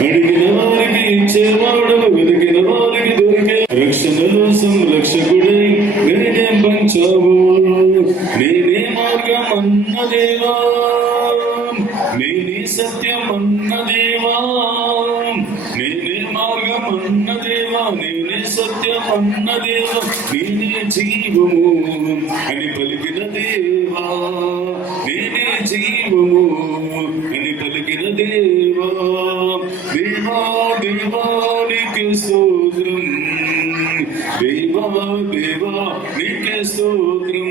అడిగిన వారికి ఇచ్చేవాడు, వెతికిన వారికి దొరికే రక్షణలో సంరక్షకుడై ధైర్యం పంచావు. నేనే మార్గం అన్న దేవా, నేనే సత్యం అన్న దేవా, నేనే మార్గం అన్న దేవా, నేనే సత్యం అన్న దేవా, నేనే జీవము అని పలికిన దేవా, నేనే జీవము అని పలికిన దేవా. దేవా దేవానికి స్తోత్రం, దేవా దేవానికి స్తోత్రం,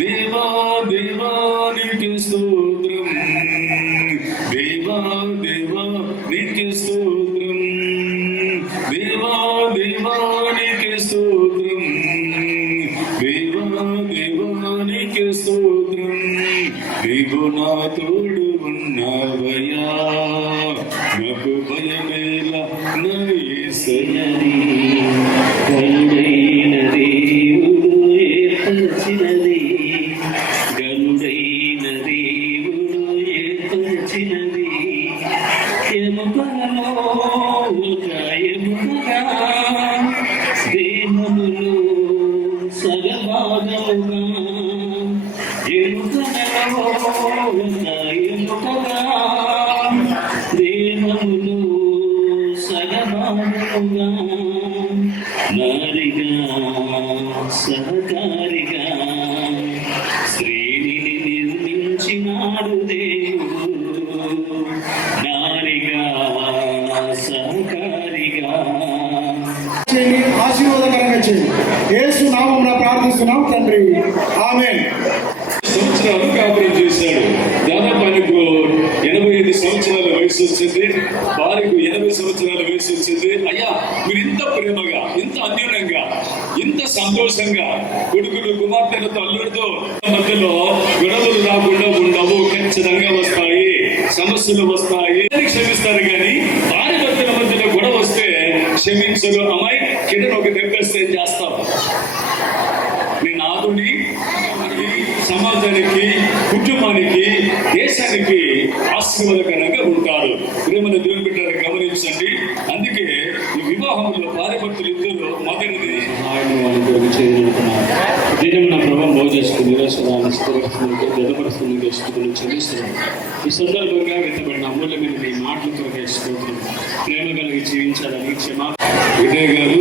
దేవా దేవానికి స్తోత్రం, దేవా దేవానికి స్తోత్రం, దేవా దేవానికి స్తోత్రం, దేవా దేవానికి స్తోత్రం. నీవు నా తోడు ఉన్నావయ్యా, నాకు భయమేలా నా యేసయ్యని. గరుడైన దేవుడు ఏర్పరిచినది, గరుడైన దేవుడు ఏర్పరిచినది, ఎముకలలో ఒక ఎముకగా దేహములో సగభాగముగా, ఎముకలలో ఒక ఎముకగా దేహములో సగభాగముగా, నారిగా సహకారిగా శ్రేణిని నిర్మించినాడు దేవుడు, నారిగా సహకారిగా. ఆశీర్వాదకరంగా చేయండి. యేసు నామమున ప్రార్థిస్తున్నాం తండ్రి, ఆమేన్. సంవత్సరాలు కాపురం చేశాడు. దాదాపు ఆయనకు 85 సంవత్సరాల వయసు వచ్చింది, వారికి 80 సంవత్సరాల వయసు వచ్చింది. అయ్యా, మీరు ఇంత ప్రేమగా, ఇంత అన్యోన్యంగా, ఇంత సంతోషంగా కొడుకులు కుమార్తెలతో అల్లుడితో మధ్యలో గొడవలు రాకుండా ఉండవు. ఖచ్చితంగా వస్తాయి, సమస్యలు వస్తాయి, క్షమిస్తారు. కానీ వారి మధ్యలో గొడవ వస్తే క్షమించరు. అమ్మాయి కింద ఒక దెబ్బేస్తే చేస్తాం. నేను ఆదుని సమాజానికి, కుటుంబానికి, దేశానికి ఆశీర్వాదకరంగా ఉంటారు. ప్రేమను దేవుని బిడ్డలు గమనించండి. అందుకే ఈ వివాహంలో భార్యాభర్తలు ఇద్దరు మొదటిది ఆయన వాళ్ళ కొరకు చేయగలుగుతున్నారు. దినం నా ప్రభావం బాగు చేసుకుని నిరాశరాన్ని స్థిరపరుస్తుంది, దృఢపరుస్తుంది, స్థితులు చెల్లిస్తున్నాను. ఈ సందర్భంగా వెతబడిన అమూల్యమైన మీ మాటల కొరకు ఇస్తున్నాను. ప్రేమ కలిగి జీవించాలని క్షమా విజయ్ గారు,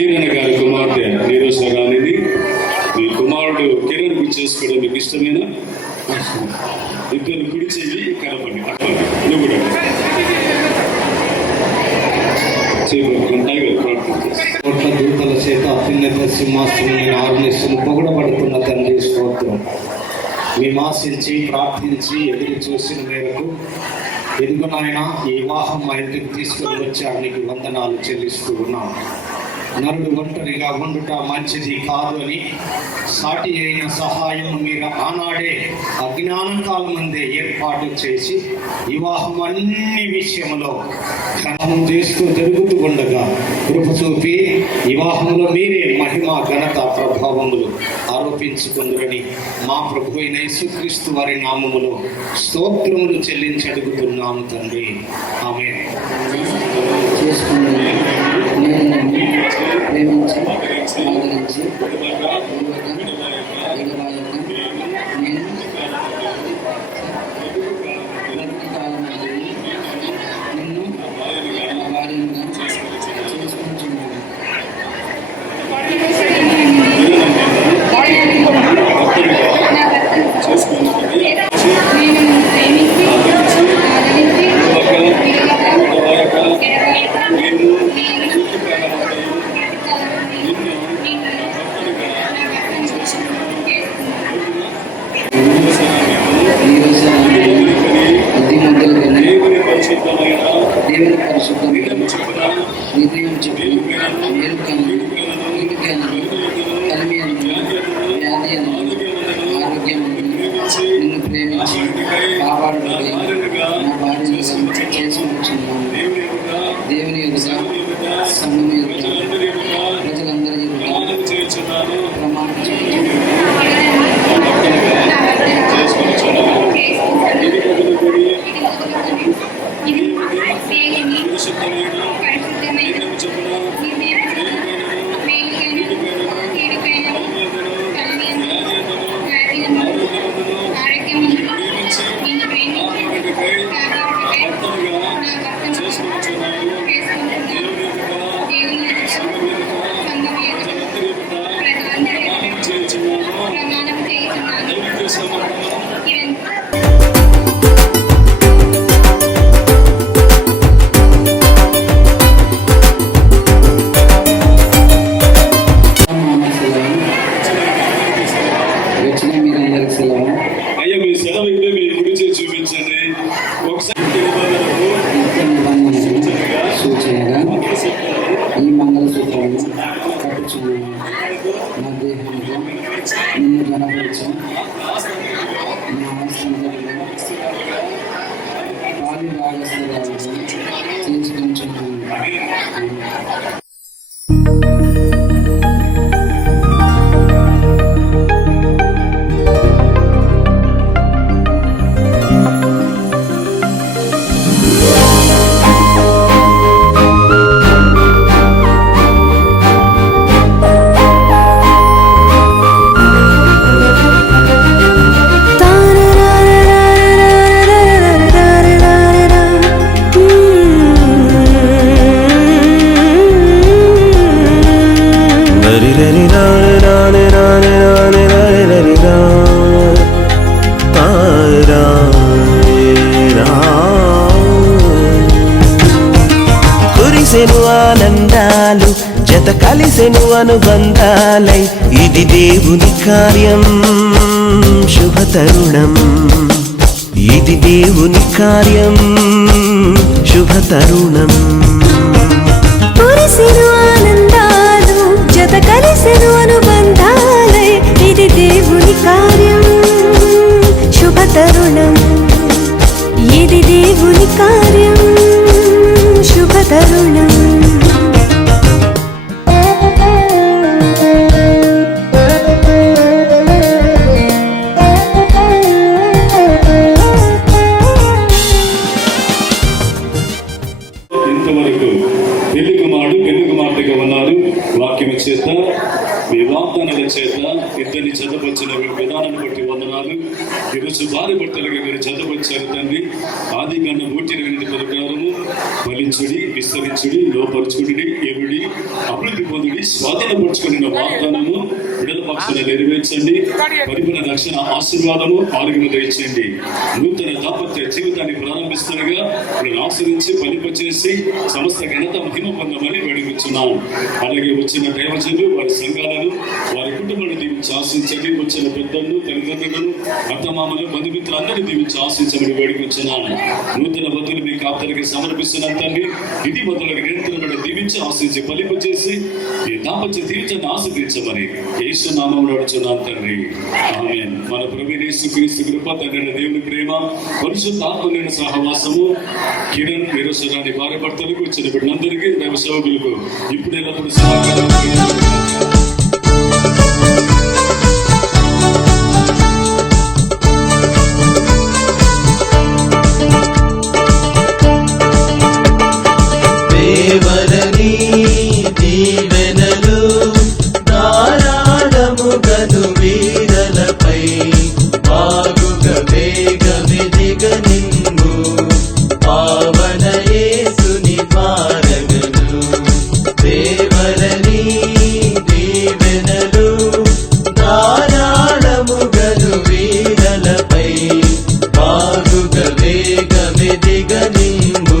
ఈరణ గారి కుమార్తె నిరాశరానిది మీ కుమారుడు కిరణ్ కు చేసుకోవడం మీకు ఇష్టమేనా? ఇద్దరు కుడి చెయ్యి కలపండి. నువ్వు కూడా కోట్ల దూతల చేత అత్యున్నత సింహాసనమైన ఆర్నిస్సును పొగడబడుతున్న తండ్రి స్తోత్రం. మేము ఆశించి ప్రార్థించి ఎదురు చూసిన మేరకు ఎదుగు నాయన ఈ వివాహం మా ఇంటికి తీసుకుని వచ్చానికి వందనాలు చెల్లిస్తూ ఉన్నాం. నరుడు ఒంటరిగా ఉండుట మంచిది కాదు అని సాటి అయిన సహాయం మీరు ఆనాడే అజ్ఞాన కాలమందే ఏర్పాటు చేసి వివాహం అన్ని విషయంలో ఘనం చేస్తూ జరుగుతూ ఉండగా కృప చూపి వివాహంలో మీరే మహిమ ఘనత ప్రభావములు ఆరోపించుకుందరని మా ప్రభు అయిన యేసుక్రీస్తు వారి నామములో స్తోత్రములు చెల్లించి అడుగుతున్నాము తండ్రి, ఆమేన్. ప్రేమించి ఆదరించి నేను నిన్ను నా భార్యగా చేసుకుంటున్నాను. దేవుని పరిశుద్ధమైన హృదయం చెప్పిన మేలుకను కలిమి వ్యాధి ఆరోగ్యం నిన్ను ప్రేమించి కాపాడుటకై నా భార్యగా చేసుకుంటున్నాను. దేవుని ఎదుట, సంఘం ఎదుట, ప్రజలందరి ఎదుట ప్రమాణం చేస్తున్నాను. వచ్చిన మీరందరికి సెలవు. అయ్యా మీ సెలవు ఇదే మీ గురించి చూపించండి ఒకసారి సూచనగా ఈ మంగళసూత్రము కట్టుచున్నాను. నా దేహంలో నిన్ను కనపరచు. నా సందర్భంలో పాలి భాగస్వామ్యాలను తీర్చుకుంటున్నాను. కురిసెను ఆనందాలు జత కలిసెను అనుబంధాలై ఇది దేవుని కార్యం శుభతరుణం. ఇది దేవుని కార్యం శుభతరుణం. కురిసెను ఆనందాలు జత కలిసెను అనుబంధాలై ఇది దేవుని కార్యం శుభతరుణం. ఇది దేవుని కార్యం శుభతరుణం. ఇంతవరకు పెళ్లి కుమారుడు పెళ్లి కుమార్తెగా ఉన్నారు. వాక్యం చేత మీ వాగ్దానాల చేత ఇద్దరిని చదవచ్చిన విధానాన్ని బట్టి వందనాలు. ఈరోజు భార్య భర్తలుగా మీరు చదవచ్చారు తండ్రి. ఆది కన్నా 1:8 ప్రకారము ఫలించుడి, విస్తరించుడి, లోపరచుడి, ఎరుడి, అభివృద్ధి పొందుడి, స్వాధీనపరచుకుని వాగ్దానము విడుదల పక్షాన్ని నెరవేర్చండి. పరిపూర్ణ రక్షణ ఆశీర్వాదము ఆరోగ్యము దయచేయండి. నూతన దాంపత్య జీవితాన్ని ప్రారంభిస్తుండగా నేను ఆశ్రయించి ఫలింపచేసి సమస్త ఘనత మహిమ పొందమని వేడుకొచ్చున్నాను. అలాగే వచ్చిన దైవజనులు వారి సంఘాలను వారి కుటుంబాన్ని దీవించి ఆశించండి. వచ్చిన పెద్దలను తల్లిదండ్రులను అత్తమామలు బంధుమిత్రులందరినీ దీవించి ఆశించమని వేడుకొచ్చున్నాను. నూతన బదులు మీ కాపుతలకి సమర్పిస్తున్నాను తండ్రి. ఇది బదులకు నిరంతరమైన దీవించి ఆశించి ఫలింపచేసి ఈ దాంపత్య జీవితాన్ని ఆశీర్వదించమని యేసు నామములో అడుగుచున్నాను తండ్రి. ఆమేన్. మన ప్రభువైన యేసుక్రీస్తు కృప, తండ్రి దేవుని ప్రేమ, పరిశుద్ధాత్మ సహవాసము కిరణ్ వీరేశ్వరాన్ని భార్య భర్తలకు వచ్చిన బిడ్డలందరికీ దైవ సేవకులకు ఇప్పుడు ఎల్లప్పుడు దేవరని దీవెనలు ధారాళముగను వీరలపై బాగుగా వేగమెదిగ నిన్ను పావన యేసుని పారగను. దేవరని దీవెనలు ధారాళముగను వీరలపై బాగుగా వేగమెదిగ నిన్ను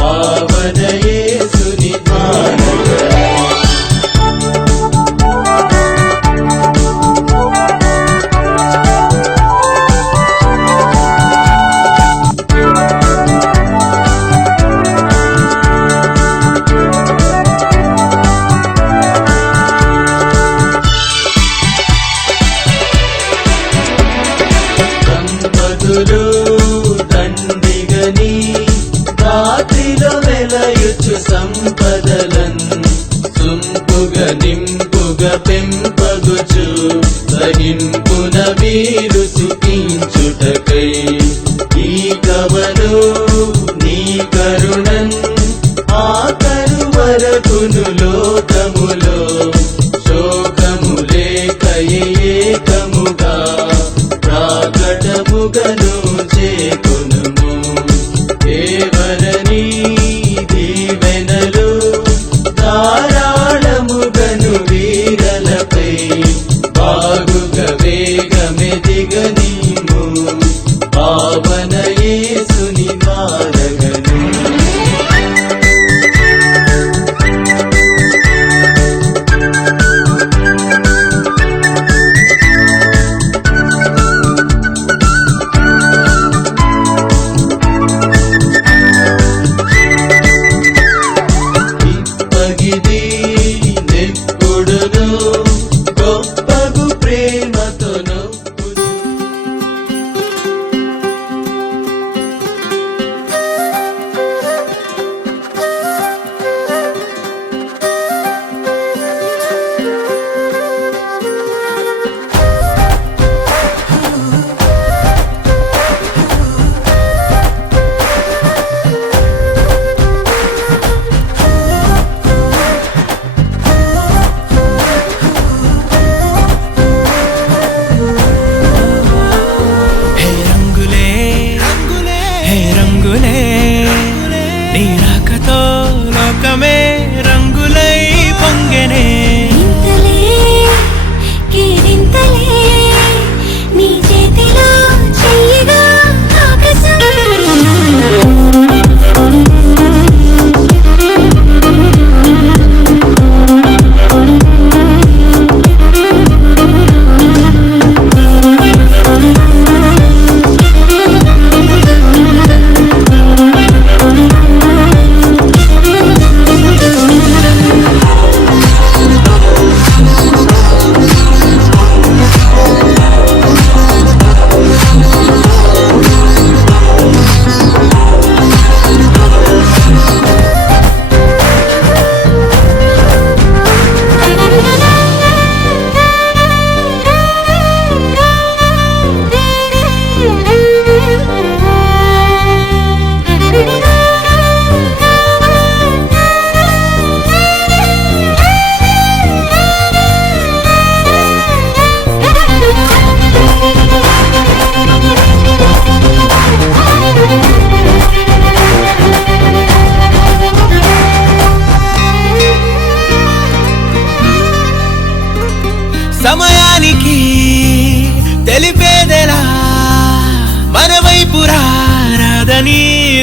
పావన యేసుని పారగను. దంపతులు దండిగని రాత్రిలో వెలయుచు సంపదలన్ సుంపుగ నింపుగ పెంపగుచు సహింపున వీరు సుఖించుటకై ఈ కవను నీ కరుణన్ ఆకరు వరకును లోకములో శోకములే కయేకముగా ప్రాకటముగను చేకొనుము. దేవరని దీవెనలు ధారాళముగను వీరలపై బాగుగా వేగమెదిగ సాగనిము పావన యేసుని మార్గము ఇప్పగిది నెప్పుడును గొప్పగు ప్రేమతోను హే రంగులే హే రంగులే నీ రాకతో లోకమే రంగులై పొంగెనే ఇంతలే కేరింతలే నీ చేతిలో చెయ్యగా ఆకాశం సమయానికి తెలిపేదెలా మన వైపు రాదని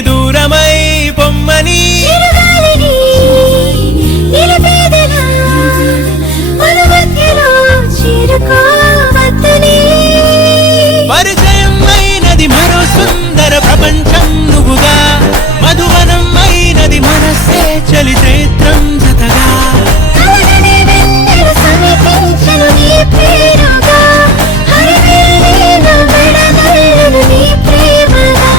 దూరమై పొమ్మని చిరుగాలిని నిలిపేదెలా మన మధ్యలో చేరుకోవద్దని పరిచయం అయినది మరో సుందర ప్రపంచం నువ్వుగా మధువనం అయినది మనస్సే చలి చైత్రం జతగా కలగనే వెన్నెల సమీపించను నీ పేరుగా హరివేళ నా మెడగలను నీ ప్రేమగా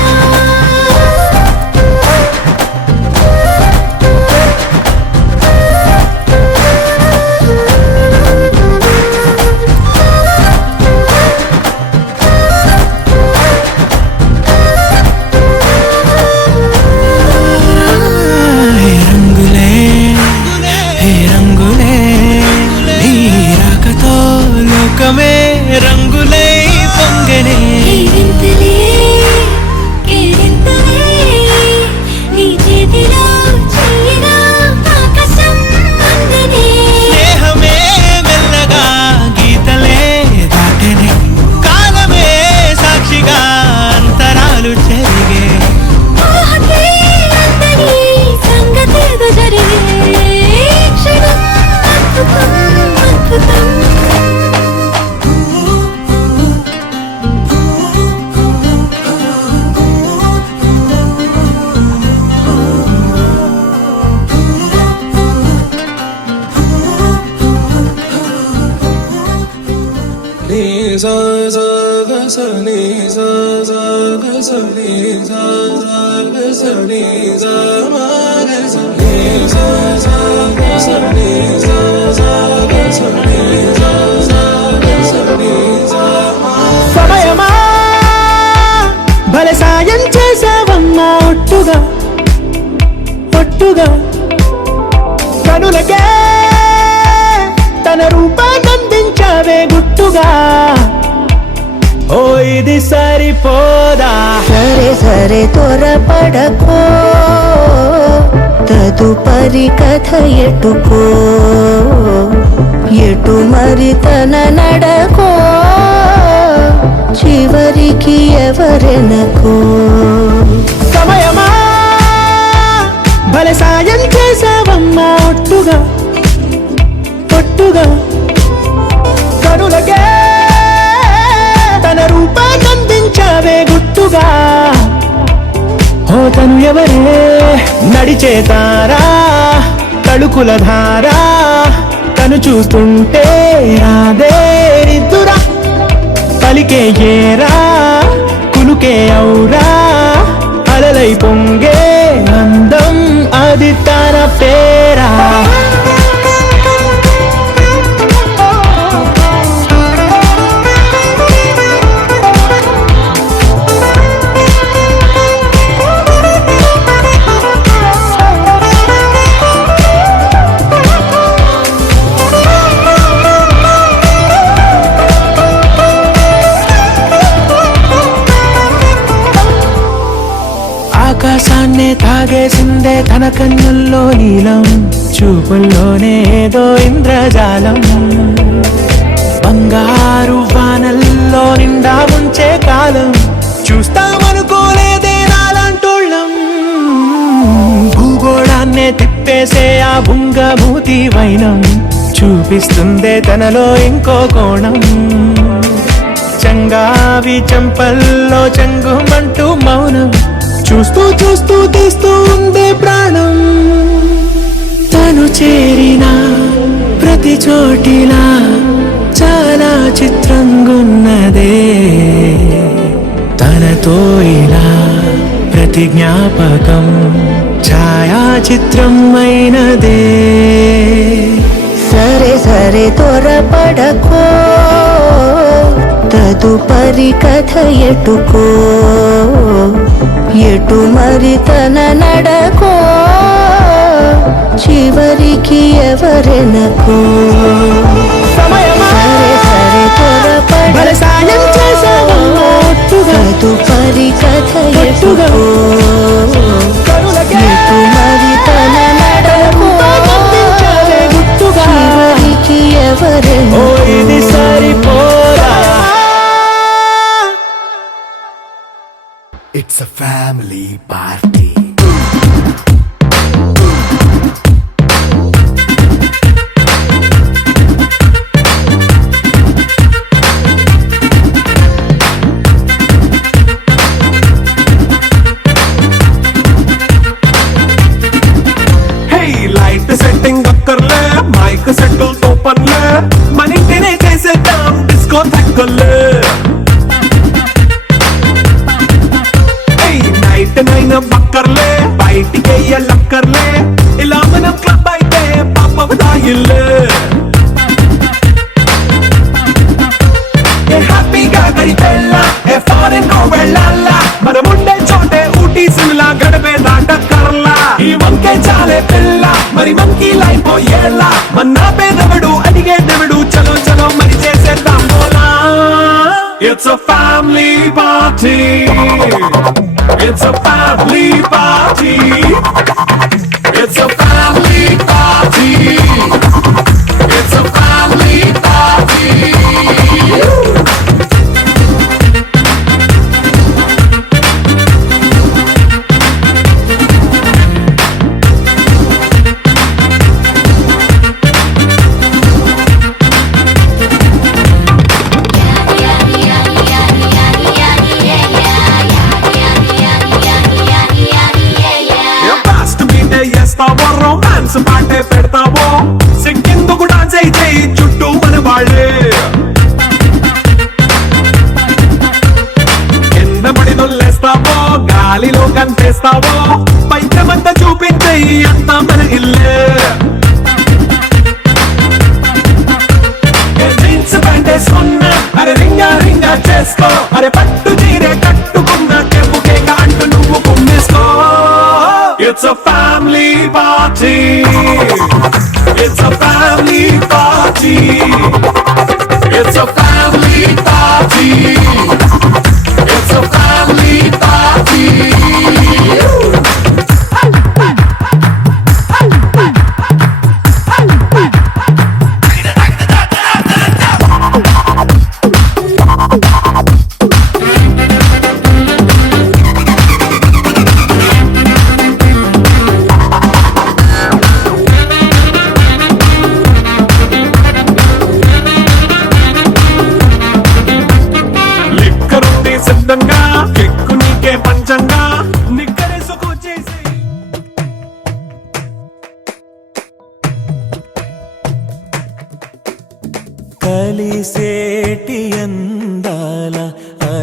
హే రంగులే హే రంగులే నీ రాకతో లోకమే రంగులై పొంగెనే కేరింతలే కేరింతలే నీ చేతిలో చెయ్యగా ఆకాశం అందనే స్నేహమే మెల్లగా గీతలే దాటెనే కాలమే సాక్షిగా అంతరాలు చెరిగే ఊహకే అందని సంగతేదో జరిగే క్షణం అద్భుతం అద్భుతం సమయమా భలే సాయం చేసావమ్మా ఒట్టుగా ఒట్టుగా కనులకే తన రూపాన్నందించావే గుట్టుగా ఓ ఇది సరిపోదా సరే సరే త్వరపడకో తదుపరి కథ ఎటుకో ఎటు మరి తన నడకో చివరికి ఎవరెనకో. సమయమా భలే సాయం చేసావమ్మా ఒట్టుగా ఒట్టుగా కనులకే తన రూపాన్నందించావే గుట్టుగా. ఓ తను ఎవరే నడిచే తారా తళుకుల ధారా తను చూస్తుంటే రాదే నిద్దురా పలికే ఏరా కులుకే ఔరా అలలై పొంగే అందం అది తన పేరా. ఆకాశాన్నే తాగేసిందే తన కన్నుల్లో నీలం చూపుల్లోనే ఏదో ఇంద్రజాలం. బంగారు వానల్లో నిండా ఉంచే కాలం చూస్తామనుకోలేదే నాలాంటోళ్ళం. భూగోళాన్నే తిప్పేసే ఆ బుంగమూతి వైనం చూపిస్తుందే తనలో ఇంకో కోణం. చంగావి చంపల్లో చెంగుమంటూ మౌనం చూస్తూ చూస్తూ తీస్తూ ఉందే ప్రాణం. తను చేరిన ప్రతి చోటిలా చాలా చిత్రంగున్నదే తనతో ఇలా ప్రతి జ్ఞాపకం ఛాయాచిత్రం అయినదే. సరే సరే త్వరపడకో తదుపరి కథ ఎటుకో ఎటు మరి తన నడకో చివరికి ఎవరెనకో. సరే సరే త్వరపడకో తదుపరి కథ ఎటుకో ఎటు మరి తన నడకో చివరికి ఎవరెనకో. ఇది సరిపోరా. It's a family party. Hey, light setting అక్కర్లే మైక్ సెట్టుల్ తో పనిలే మన ఇంటినే చేసేద్దాం డిస్కో తక్కర్లే. నైట్ నైన్ బక్కర్లే బయటికి లక్కర్లే ఇలా మనం క్లబ్ అయితే పాప దాయిల్లే. హ్యాపీగా గడిపెళ్ళ ఏ ఫారెన్ నో వెళ్ళాలా మనం ఉండే చోటే ఊటీ సిమ్లా గడిపే దాటక్కర్లా. ఈ వంకే చాలే పిల్ల మరి మంకీ లైఫ్ ఏళ్ళ మన్నా పేదవడు అడిగేదెవడు చలో చలో మరి చేసేద్దాం బోలా. It's a family party. It's a family party. It's a family party. It's a family party. Romance పాటే పెడతావో సిక్కిందుకు డాన్స్ అయితే చుట్టూ మన వాళ్ళే. కింద పడి దొల్లేస్తావో గాలిలో కనిపిస్తావో పైకమంతా చూపించే అంతా మన ఇల్లే. జీన్స్ ప్యాంట్ వేసుకున్నా అరే రింగా రింగా చేసుకో అరే పట్టు చీరే కట్టుకున్నా చెప్పుకే కాంటూ నువ్వు కుమ్మేసుకో. It's a family party. It's a family party. It's a family party. It's a family party.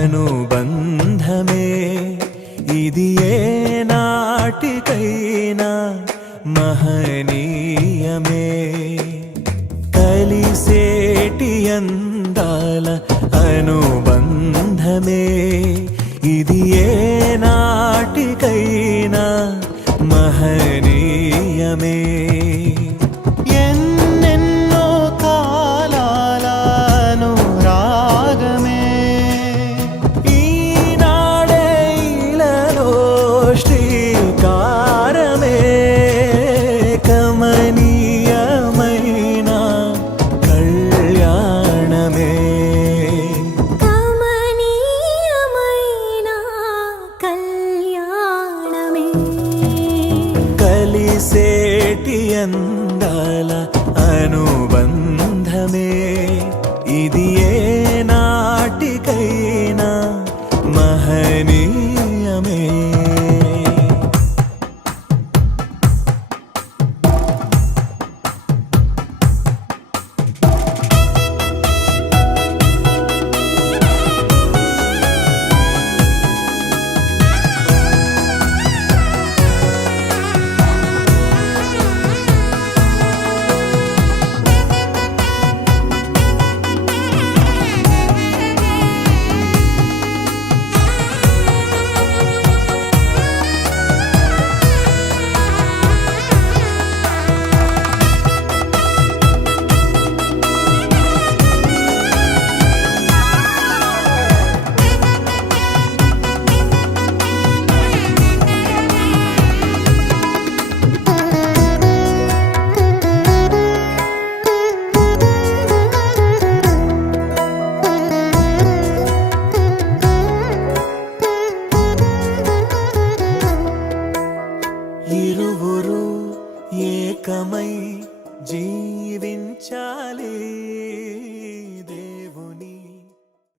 అనుబంధమే ఇది ఏ నాటికైనా మహనీయమే కలిసేటి అందాల అనుబంధమే ఇది ఏ నాటికైనా మహనీయమే ఎన్నెన్నో కాలాల అనురాగమే ఈనాడే ఇలలో శ్రీకారమే కమనీయమైన కళ్యాణమే కమనీయమైన కళ్యాణమే కలిసేటి అందాల అనుబంధమే ఇది ఏ నాటికైనా మహనీయమే ఇరువురు ఏకమై జీవించాలి